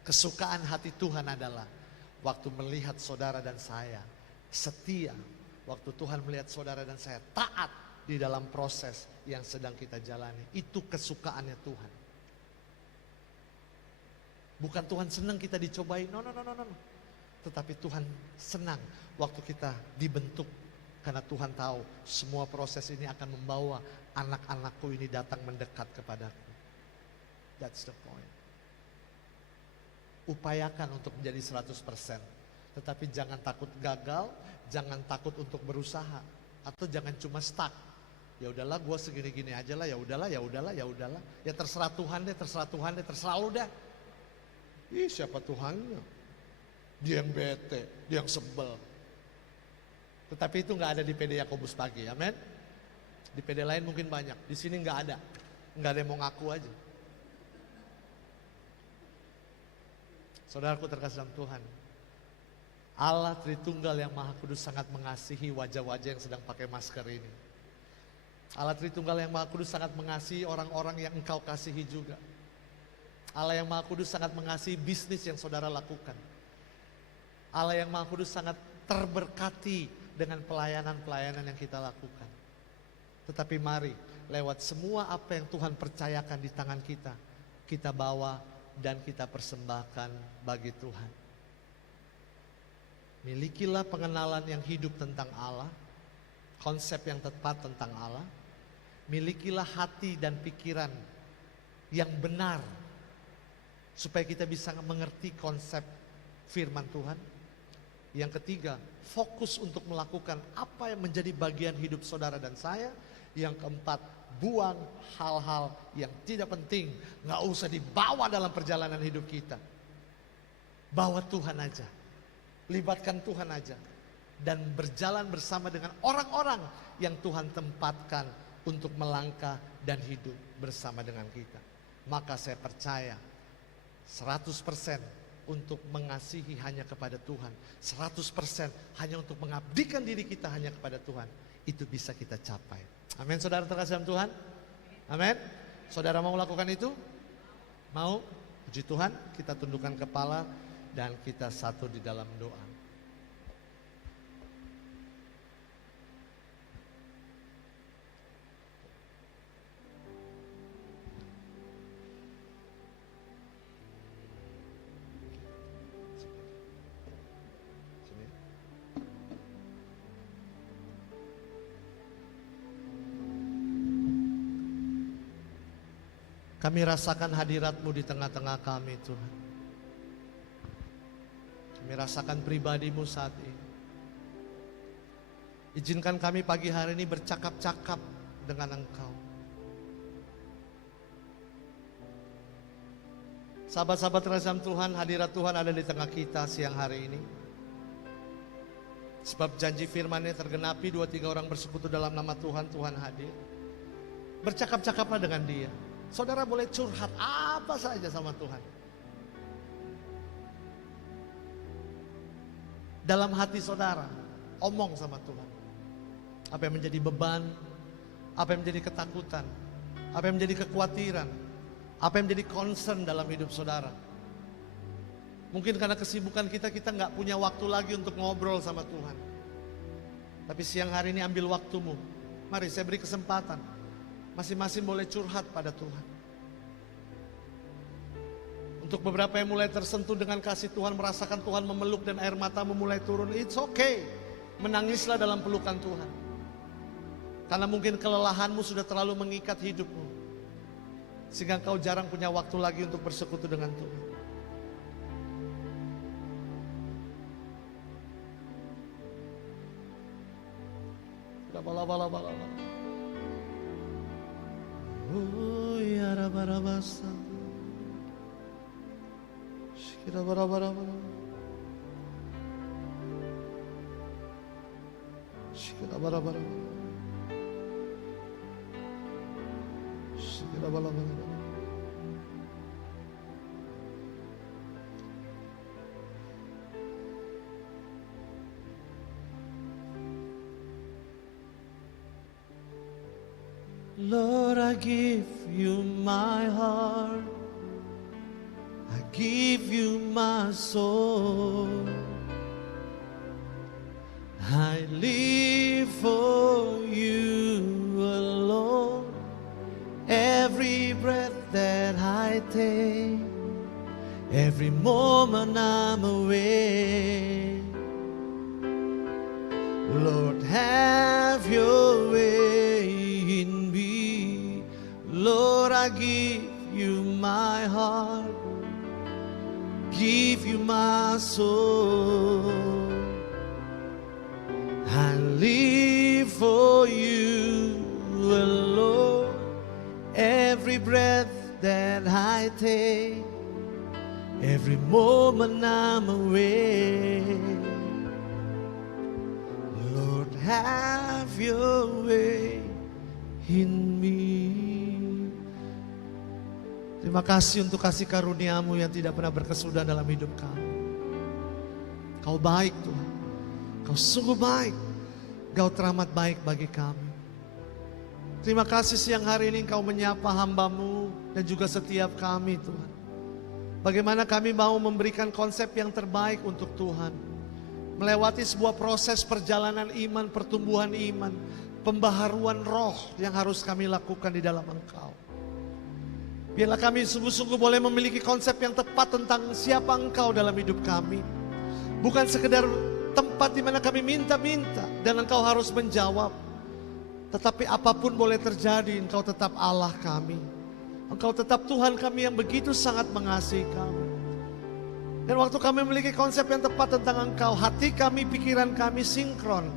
kesukaan hati Tuhan adalah waktu melihat saudara dan saya setia, waktu Tuhan melihat saudara dan saya taat di dalam proses yang sedang kita jalani. Itu kesukaannya Tuhan. Bukan Tuhan senang kita dicobain, no. Tetapi Tuhan senang waktu kita dibentuk. Karena Tuhan tahu semua proses ini akan membawa anak-anakku ini datang mendekat kepadaku. That's the point. Upayakan untuk menjadi 100%. Tetapi jangan takut gagal, jangan takut untuk berusaha. Atau jangan cuma stuck. Ya udahlah, gue segini-gini aja lah, ya udahlah. Ya terserah Tuhan deh, terserah lu dah. Ih, siapa Tuhannya? Dia yang bete, dia yang sebel. Tetapi itu nggak ada di PD Yakobus Pagi, amin. Di PD lain mungkin banyak, di sini nggak ada yang mau ngaku aja. Saudaraku terkasih dalam Tuhan, Allah Tritunggal yang Maha Kudus sangat mengasihi wajah-wajah yang sedang pakai masker ini. Allah Tritunggal yang Maha Kudus sangat mengasihi orang-orang yang engkau kasihi juga. Allah yang Maha Kudus sangat mengasihi bisnis yang saudara lakukan. Allah yang Maha Kudus sangat terberkati dengan pelayanan-pelayanan yang kita lakukan. Tetapi mari lewat semua apa yang Tuhan percayakan di tangan kita, kita bawa dan kita persembahkan bagi Tuhan. Milikilah pengenalan yang hidup tentang Allah, konsep yang tepat tentang Allah. Milikilah hati dan pikiran yang benar, supaya kita bisa mengerti konsep firman Tuhan. Yang ketiga, fokus untuk melakukan apa yang menjadi bagian hidup saudara dan saya. Yang keempat, buang hal-hal yang tidak penting, gak usah dibawa dalam perjalanan hidup kita. Bawa Tuhan aja, libatkan Tuhan aja, dan berjalan bersama dengan orang-orang yang Tuhan tempatkan untuk melangkah dan hidup bersama dengan kita. Maka saya percaya 100% untuk mengasihi hanya kepada Tuhan, 100% hanya untuk mengabdikan diri kita hanya kepada Tuhan, itu bisa kita capai. Amin, saudara terkasih dalam Tuhan. Amin. Saudara mau melakukan itu? Mau? Puji Tuhan, kita tundukkan kepala dan kita satu di dalam doa. Kami rasakan hadirat-Mu di tengah-tengah kami, Tuhan. Kami rasakan pribadi-Mu saat ini. Izinkan kami pagi hari ini bercakap-cakap dengan Engkau. Sahabat-sahabat terkasih Tuhan, hadirat Tuhan ada di tengah kita siang hari ini. Sebab janji firman-Nya tergenapi, 2-3 orang bersekutu dalam nama Tuhan, Tuhan hadir. Bercakap-cakaplah dengan Dia. Saudara boleh curhat apa saja sama Tuhan. Dalam hati saudara, omong sama Tuhan. Apa yang menjadi beban, apa yang menjadi ketakutan, apa yang menjadi kekhawatiran, apa yang menjadi concern dalam hidup saudara. Mungkin karena kesibukan kita nggak punya waktu lagi untuk ngobrol sama Tuhan. Tapi siang hari ini ambil waktumu. Mari saya beri kesempatan. Masing-masing boleh curhat pada Tuhan. Untuk beberapa yang mulai tersentuh dengan kasih Tuhan, merasakan Tuhan memeluk dan air matamu mulai turun, it's okay. Menangislah dalam pelukan Tuhan. Karena mungkin kelelahanmu sudah terlalu mengikat hidupmu, sehingga engkau jarang punya waktu lagi untuk bersekutu dengan Tuhan. Bala-bala-bala. Oh ya rabarabasa, shikira barabarabara, shikira barabarabara, shikira barabarabara. Lord, I give you my heart. I give you my soul. I live for you alone. Every breath that I take, every moment I'm awake. Lord, have your way in me. Lord, I give you my heart, give you my soul. I live for you alone. Every breath that I take, every moment I'm awake. Lord, have your way in me. Terima kasih untuk kasih karunia-Mu yang tidak pernah berkesudahan dalam hidup kami. Kau baik Tuhan, Kau sungguh baik, Kau teramat baik bagi kami. Terima kasih siang hari ini Engkau menyapa hamba-Mu dan juga setiap kami Tuhan. Bagaimana kami mau memberikan konsep yang terbaik untuk Tuhan. Melewati sebuah proses perjalanan iman, pertumbuhan iman, pembaharuan roh yang harus kami lakukan di dalam Engkau. Biarlah kami sungguh-sungguh boleh memiliki konsep yang tepat tentang siapa Engkau dalam hidup kami. Bukan sekedar tempat di mana kami minta-minta dan Engkau harus menjawab. Tetapi apapun boleh terjadi, Engkau tetap Allah kami. Engkau tetap Tuhan kami yang begitu sangat mengasihi kami. Dan waktu kami memiliki konsep yang tepat tentang Engkau, hati kami, pikiran kami sinkron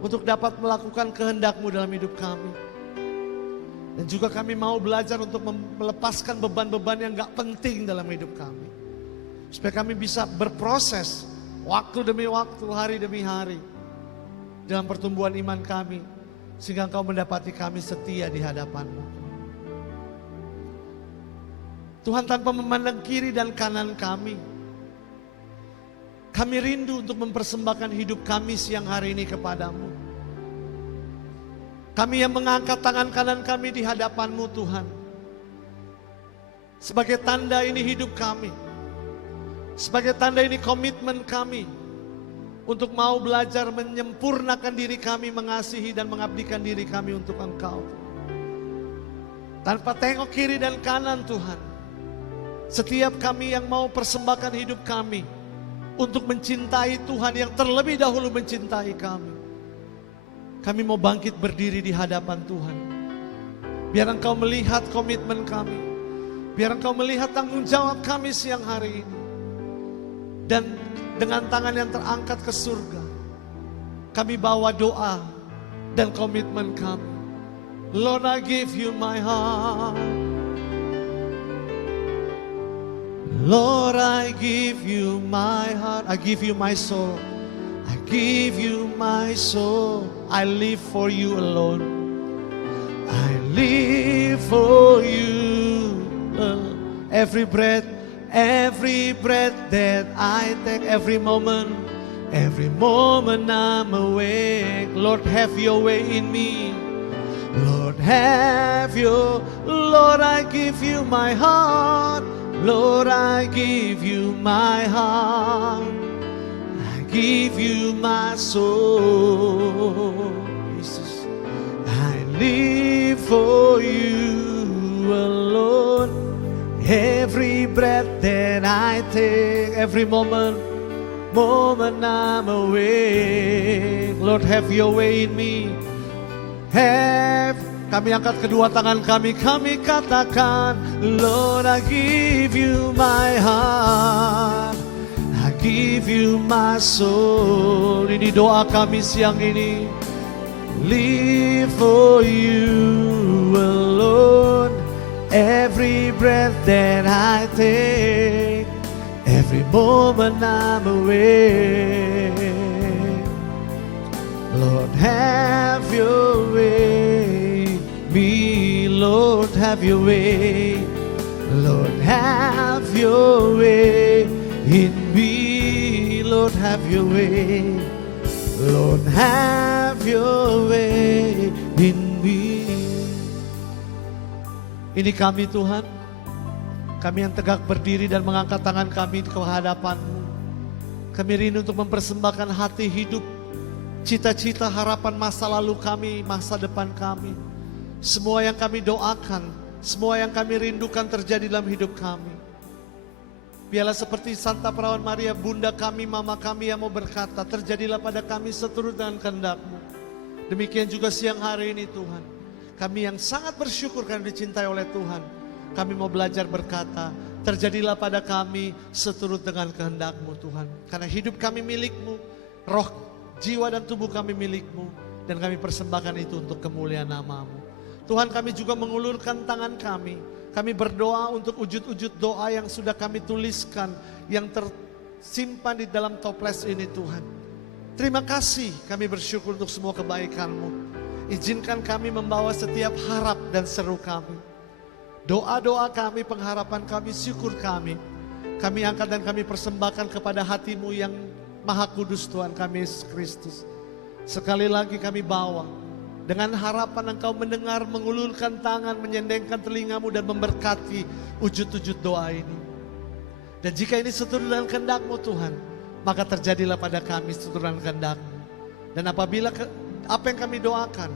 untuk dapat melakukan kehendak-Mu dalam hidup kami. Dan juga kami mau belajar untuk melepaskan beban-beban yang gak penting dalam hidup kami. Supaya kami bisa berproses waktu demi waktu, hari demi hari dalam pertumbuhan iman kami. Sehingga Engkau mendapati kami setia di hadapan-Mu. Tuhan, tanpa memandang kiri dan kanan kami rindu untuk mempersembahkan hidup kami siang hari ini kepada-Mu. Kami yang mengangkat tangan kanan kami di hadapan-Mu Tuhan. Sebagai tanda ini hidup kami. Sebagai tanda ini komitmen kami untuk mau belajar menyempurnakan diri kami, mengasihi dan mengabdikan diri kami untuk Engkau. Tanpa tengok kiri dan kanan Tuhan. Setiap kami yang mau persembahkan hidup kami untuk mencintai Tuhan yang terlebih dahulu mencintai kami. Kami mau bangkit berdiri di hadapan Tuhan. Biar Engkau melihat komitmen kami. Biar Engkau melihat tanggung jawab kami siang hari ini. Dan dengan tangan yang terangkat ke surga, kami bawa doa dan komitmen kami. Lord, I give you my heart. Lord, I give you my heart. I give you my soul. I give you my soul. I live for you alone. I live for you. Every breath that I take, every moment I'm awake. Lord, have your way in me. Lord, Lord, I give you my heart. Lord, I give you my heart. I give you my soul. Jesus, I live for you alone. Every breath that I take, every moment I'm awake. Lord, have your way in me. Kami angkat kedua tangan kami katakan, Lord, I give you my heart. I give you my soul. Ini doa kami siang ini. Live for you alone. Every breath that I take, every moment I'm awake. Lord, have your way. Me, Lord, have your way. Lord, have your way in me. Lord, have your way. Lord, have your way in me. Ini kami Tuhan, kami yang tegak berdiri dan mengangkat tangan kami ke hadapan-Mu. Kami rindu untuk mempersembahkan hati hidup, cita-cita, harapan masa lalu kami, masa depan kami. Semua yang kami doakan, semua yang kami rindukan terjadi dalam hidup kami. Biarlah seperti Santa Perawan Maria, bunda kami, mama kami yang mau berkata, terjadilah pada kami seturut dengan kehendak-Mu. Demikian juga siang hari ini Tuhan. Kami yang sangat bersyukur karena dicintai oleh Tuhan. Kami mau belajar berkata, terjadilah pada kami seturut dengan kehendak-Mu Tuhan. Karena hidup kami milik-Mu, roh, jiwa dan tubuh kami milik-Mu. Dan kami persembahkan itu untuk kemuliaan nama-Mu. Tuhan, kami juga mengulurkan tangan kami. Kami berdoa untuk wujud-wujud doa yang sudah kami tuliskan, yang tersimpan di dalam toples ini Tuhan. Terima kasih, kami bersyukur untuk semua kebaikan-Mu. Izinkan kami membawa setiap harap dan seru kami. Doa-doa kami, pengharapan kami, syukur kami. Kami angkat dan kami persembahkan kepada hati-Mu yang Maha Kudus Tuhan kami Yesus Kristus. Sekali lagi kami bawa. Dengan harapan Engkau mendengar, mengulurkan tangan, menyendengkan telinga-Mu dan memberkati wujud-wujud doa ini. Dan jika ini seturut dengan kehendak-Mu Tuhan, maka terjadilah pada kami seturut dengan kehendak-Mu. Dan apabila apa yang kami doakan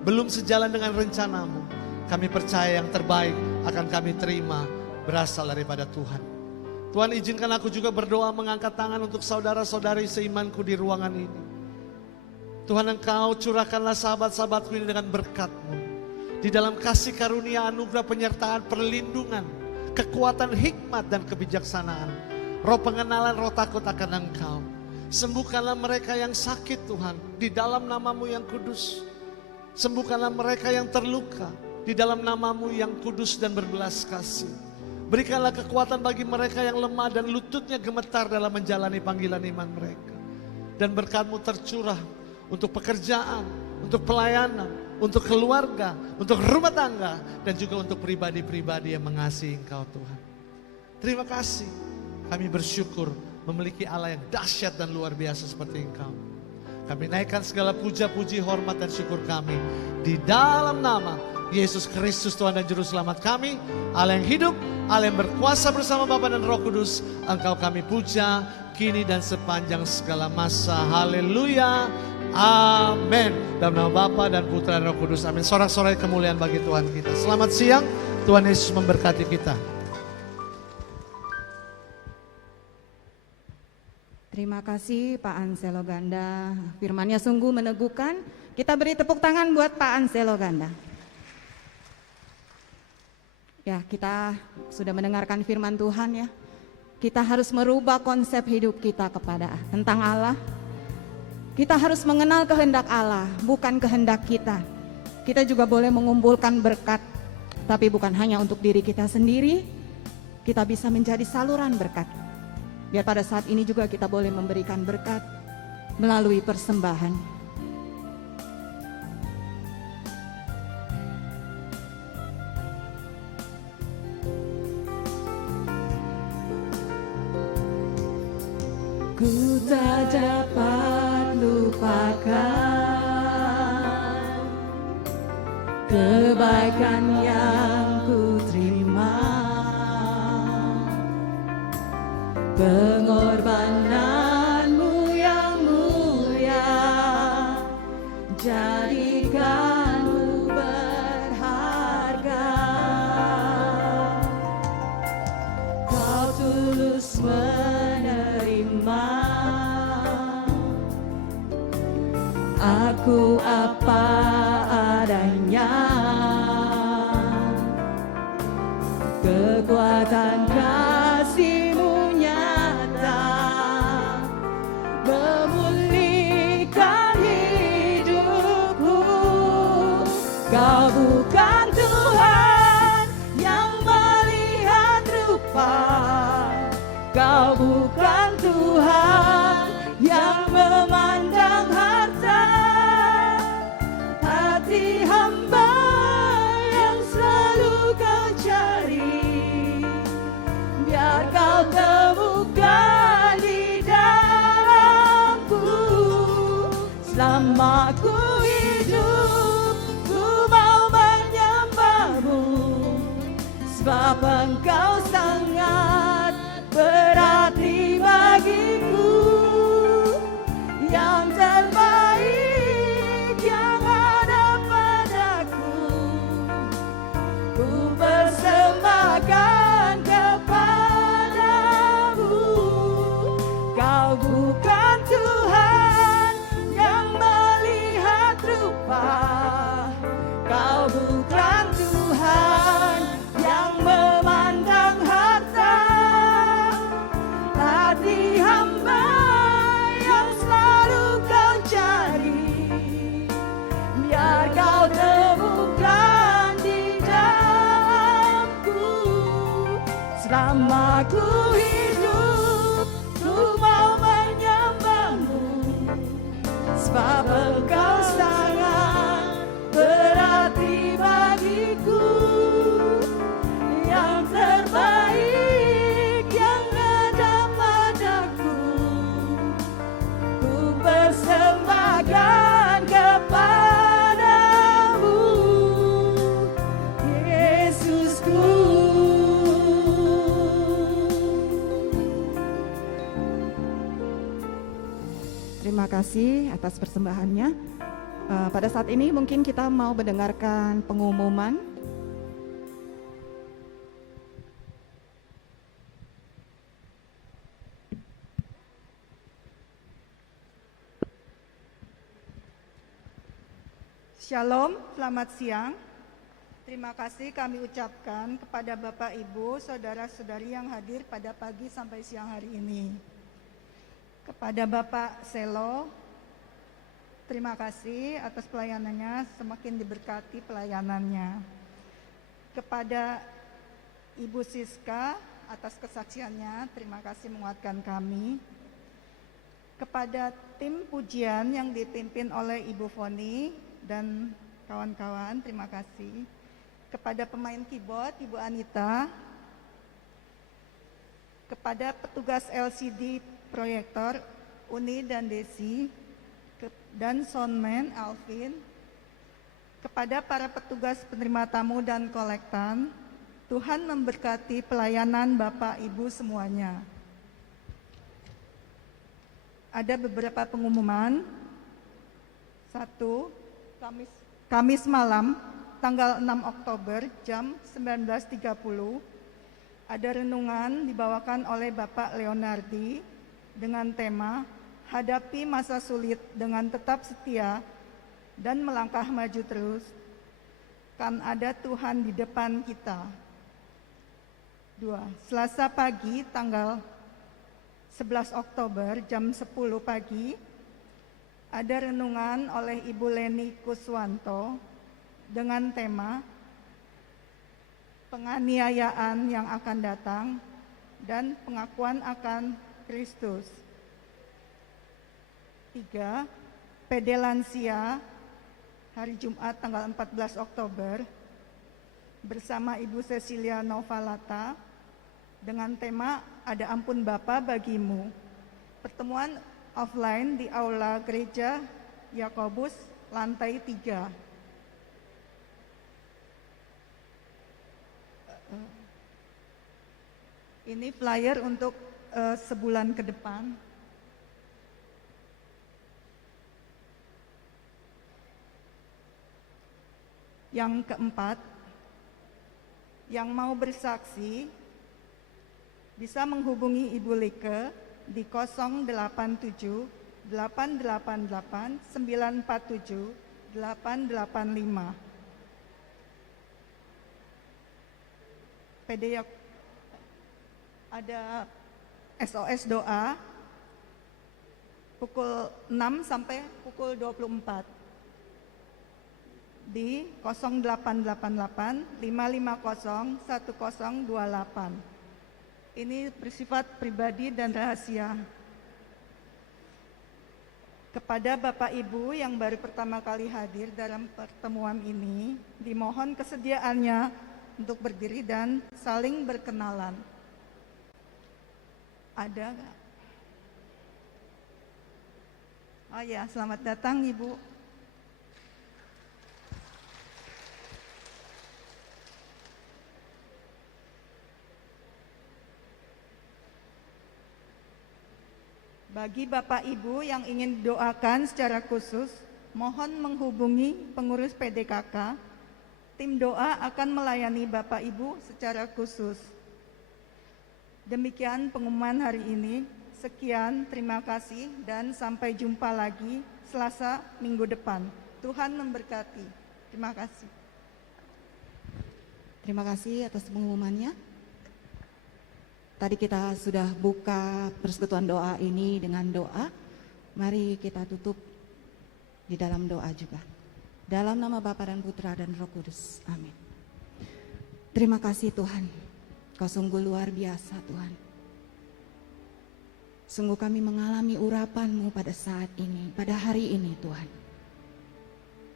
belum sejalan dengan rencana-Mu, kami percaya yang terbaik akan kami terima berasal daripada Tuhan. Tuhan, izinkan aku juga berdoa mengangkat tangan untuk saudara-saudari seimanku di ruangan ini. Tuhan, Engkau curahkanlah sahabat-sahabatku ini dengan berkat-Mu. Di dalam kasih karunia, anugerah, penyertaan, perlindungan, kekuatan, hikmat dan kebijaksanaan. Roh pengenalan, roh takut akan Engkau. Sembuhkanlah mereka yang sakit Tuhan, di dalam nama-Mu yang kudus. Sembuhkanlah mereka yang terluka, di dalam nama-Mu yang kudus dan berbelas kasih. Berikanlah kekuatan bagi mereka yang lemah dan lututnya gemetar dalam menjalani panggilan iman mereka. Dan berkat-Mu tercurah untuk pekerjaan, untuk pelayanan, untuk keluarga, untuk rumah tangga, dan juga untuk pribadi-pribadi yang mengasihi Engkau Tuhan. Terima kasih, kami bersyukur memiliki Allah yang dahsyat dan luar biasa seperti Engkau. Kami naikkan segala puja-puji, hormat dan syukur kami di dalam nama Yesus Kristus Tuhan dan Juru Selamat kami, Allah yang hidup, Allah yang berkuasa bersama Bapa dan Roh Kudus. Engkau kami puja kini dan sepanjang segala masa. Haleluya, amin. Dalam nama Bapa dan Putra dan Roh Kudus, amin. Sorak-sorai kemuliaan bagi Tuhan kita. Selamat siang, Tuhan Yesus memberkati kita. Terima kasih Pak Anselo Ganda, firman-Nya sungguh meneguhkan. Kita beri tepuk tangan buat Pak Anselo Ganda. Ya, kita sudah mendengarkan firman Tuhan ya. Kita harus merubah konsep hidup kita tentang Allah. Kita harus mengenal kehendak Allah, bukan kehendak kita. Kita juga boleh mengumpulkan berkat, tapi bukan hanya untuk diri kita sendiri. Kita bisa menjadi saluran berkat. Biar pada saat ini juga kita boleh memberikan berkat melalui persembahan. Ku tak dapat lupakan kebaikan yang ku terima, pengorbananmu yang mulia, jadikanmu berharga. Kau tulus menerima aku apa adanya, kekuatan kasih-Mu nyata memulihkan hidupku. Kau bukan Tuhan yang melihat rupa, Kau bukan Tuhan yang memandang harta. Hati hamba yang selalu Kau cari, sebab Engkau sangat berarti bagiku. Yang terbaik yang ada padaku, ku persembahkan kepadamu. Kau bukan Tuhan yang melihat rupa, Kau bukan Tuhan yang memandang harta. Hati hamba yang selalu Kau cari, biar Kau temukan di dalamku. Selama ku hidup, ku mau menyembahmu, sebab Engkau sangat berarti bagiku. Yang terbaik yang ada padaku, ku persembahkan kepadamu, Yesusku. Terima kasih atas persembahannya. Pada saat ini mungkin kita mau mendengarkan pengumuman. Shalom, selamat siang. Terima kasih kami ucapkan kepada Bapak, Ibu, Saudara-saudari yang hadir pada pagi sampai siang hari ini. Kepada Bapak Selo, terima kasih atas pelayanannya, semakin diberkati pelayanannya. Kepada Ibu Siska atas kesaksiannya, terima kasih menguatkan kami. Kepada tim pujian yang dipimpin oleh Ibu Foni dan kawan-kawan, terima kasih. Kepada pemain keyboard, Ibu Anita. Kepada petugas LCD proyektor, Uni dan Desi, dan soundman Alvin. Kepada para petugas penerima tamu dan kolektan, Tuhan memberkati pelayanan Bapak Ibu semuanya. Ada beberapa pengumuman. 1. Kamis malam tanggal 6 Oktober jam 19.30 ada renungan dibawakan oleh Bapak Leonardi dengan tema Hadapi Masa Sulit dengan Tetap Setia dan Melangkah Maju Terus, kan ada Tuhan di depan kita. 2. Selasa pagi tanggal 11 Oktober jam 10 pagi ada renungan oleh Ibu Leni Kuswanto dengan tema penganiayaan yang akan datang dan pengakuan akan Kristus. 3. PD Lansia hari Jumat tanggal 14 Oktober bersama Ibu Cecilia Novalata dengan tema Ada Ampun Bapa Bagimu. Pertemuan offline di Aula Gereja Yakobus lantai 3. Ini flyer untuk sebulan ke depan. Yang keempat, yang mau bersaksi bisa menghubungi Ibu Like di 087 888 947 885. PD ada SOS doa pukul 6 sampai pukul 24 di 0888 550 1028. Ini bersifat pribadi dan rahasia. Kepada Bapak Ibu yang baru pertama kali hadir dalam pertemuan ini, dimohon kesediaannya untuk berdiri dan saling berkenalan. Ada nggak? Oh ya, selamat datang Ibu. Bagi Bapak Ibu yang ingin didoakan secara khusus, mohon menghubungi pengurus PDKK. Tim doa akan melayani Bapak Ibu secara khusus. Demikian pengumuman hari ini. Sekian, terima kasih dan sampai jumpa lagi Selasa minggu depan. Tuhan memberkati. Terima kasih. Terima kasih atas pengumumannya. Tadi kita sudah buka persekutuan doa ini dengan doa. Mari kita tutup di dalam doa juga. Dalam nama Bapa dan Putra dan Roh Kudus. Amin. Terima kasih Tuhan. Kau sungguh luar biasa Tuhan. Sungguh kami mengalami urapan-Mu pada saat ini, pada hari ini Tuhan.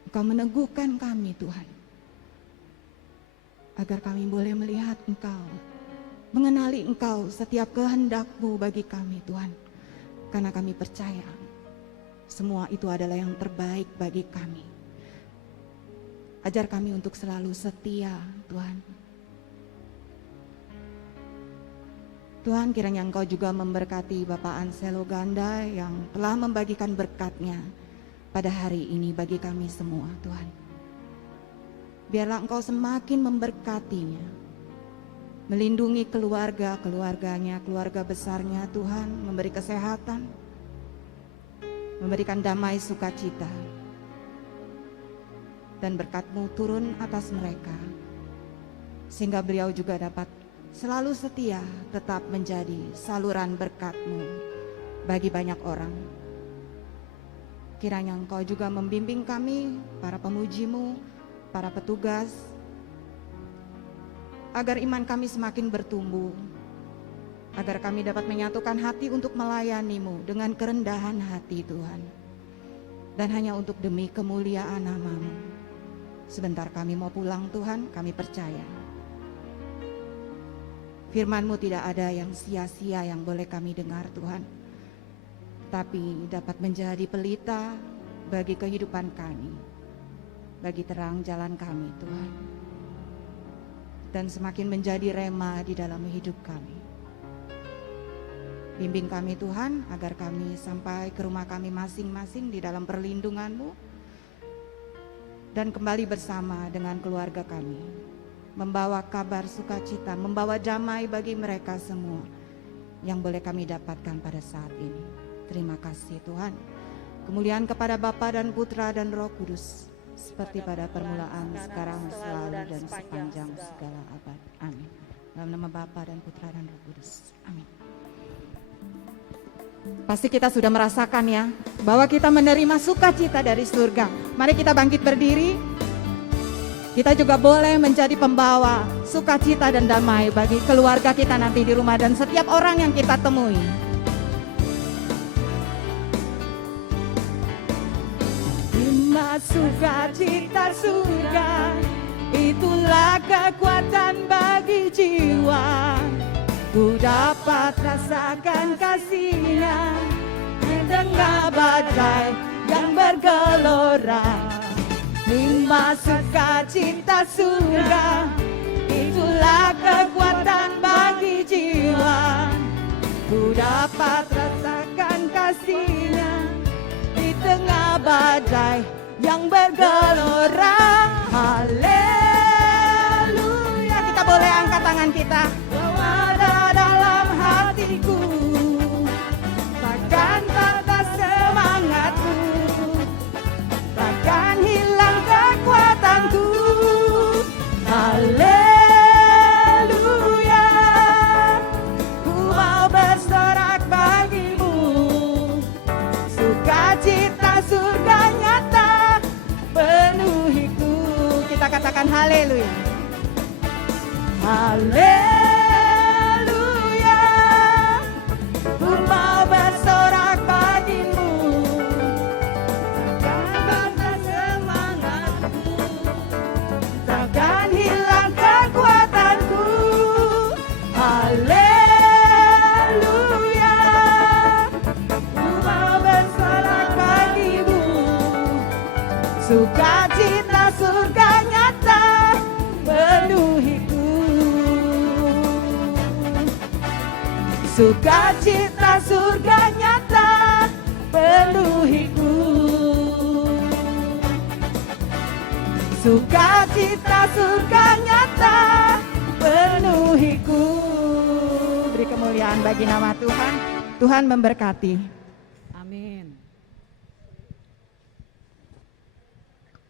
Engkau meneguhkan kami Tuhan. Agar kami boleh melihat Engkau, mengenali Engkau setiap kehendak-Mu bagi kami Tuhan. Karena kami percaya semua itu adalah yang terbaik bagi kami. Ajar kami untuk selalu setia Tuhan. Tuhan, kiranya Engkau juga memberkati Bapak Anselo Ganda yang telah membagikan berkat-Nya pada hari ini bagi kami semua Tuhan. Biarlah Engkau semakin memberkatinya, melindungi keluarganya, keluarga besarnya Tuhan, memberi kesehatan, memberikan damai sukacita, dan berkat-Mu turun atas mereka, sehingga beliau juga dapat selalu setia tetap menjadi saluran berkat-Mu bagi banyak orang. Kiranya Engkau juga membimbing kami, para pemuji-Mu, para petugas, agar iman kami semakin bertumbuh, agar kami dapat menyatukan hati untuk melayani-Mu dengan kerendahan hati Tuhan, dan hanya untuk demi kemuliaan nama-Mu. Sebentar kami mau pulang Tuhan, kami percaya firman-Mu tidak ada yang sia-sia yang boleh kami dengar Tuhan, tapi dapat menjadi pelita bagi kehidupan kami, bagi terang jalan kami Tuhan, dan semakin menjadi rema di dalam hidup kami. Bimbing kami Tuhan, agar kami sampai ke rumah kami masing-masing di dalam perlindungan-Mu, dan kembali bersama dengan keluarga kami, membawa kabar sukacita, membawa damai bagi mereka semua yang boleh kami dapatkan pada saat ini. Terima kasih Tuhan. Kemuliaan kepada Bapa dan Putra dan Roh Kudus, seperti pada permulaan, sekarang, selalu, dan sepanjang segala abad. Amin. Dalam nama Bapa dan Putra dan Roh Kudus. Amin. Pasti kita sudah merasakan ya, bahwa kita menerima sukacita dari surga. Mari kita bangkit berdiri. Kita juga boleh menjadi pembawa sukacita dan damai bagi keluarga kita nanti di rumah dan setiap orang yang kita temui. Himmat sukacita surga, itulah kekuatan bagi jiwa. Ku dapat rasakan kasih-Nya di tengah badai yang bergelora. Himmat sukacita surga, itulah kekuatan bagi jiwa. Ku dapat rasakan kasih-Nya di tengah badai yang bergelora. Haleluya. Kita boleh angkat tangan kita. Ada dalam hatiku, takkan patah semangatku, takkan hilang kekuatanku. Haleluya. Ku mau bersorak bagimu, sukacita surga nyata penuhiku. Kita katakan haleluya. Haleluya. Ku mau bersorak bagimu, takkan patah semangatku, takkan hilang kekuatanku. Haleluya. Ku mau bersorak bagimu, sukacita surga nyata penuhiku. Sukacita surga nyata kemuliaan bagi nama Tuhan. Tuhan memberkati.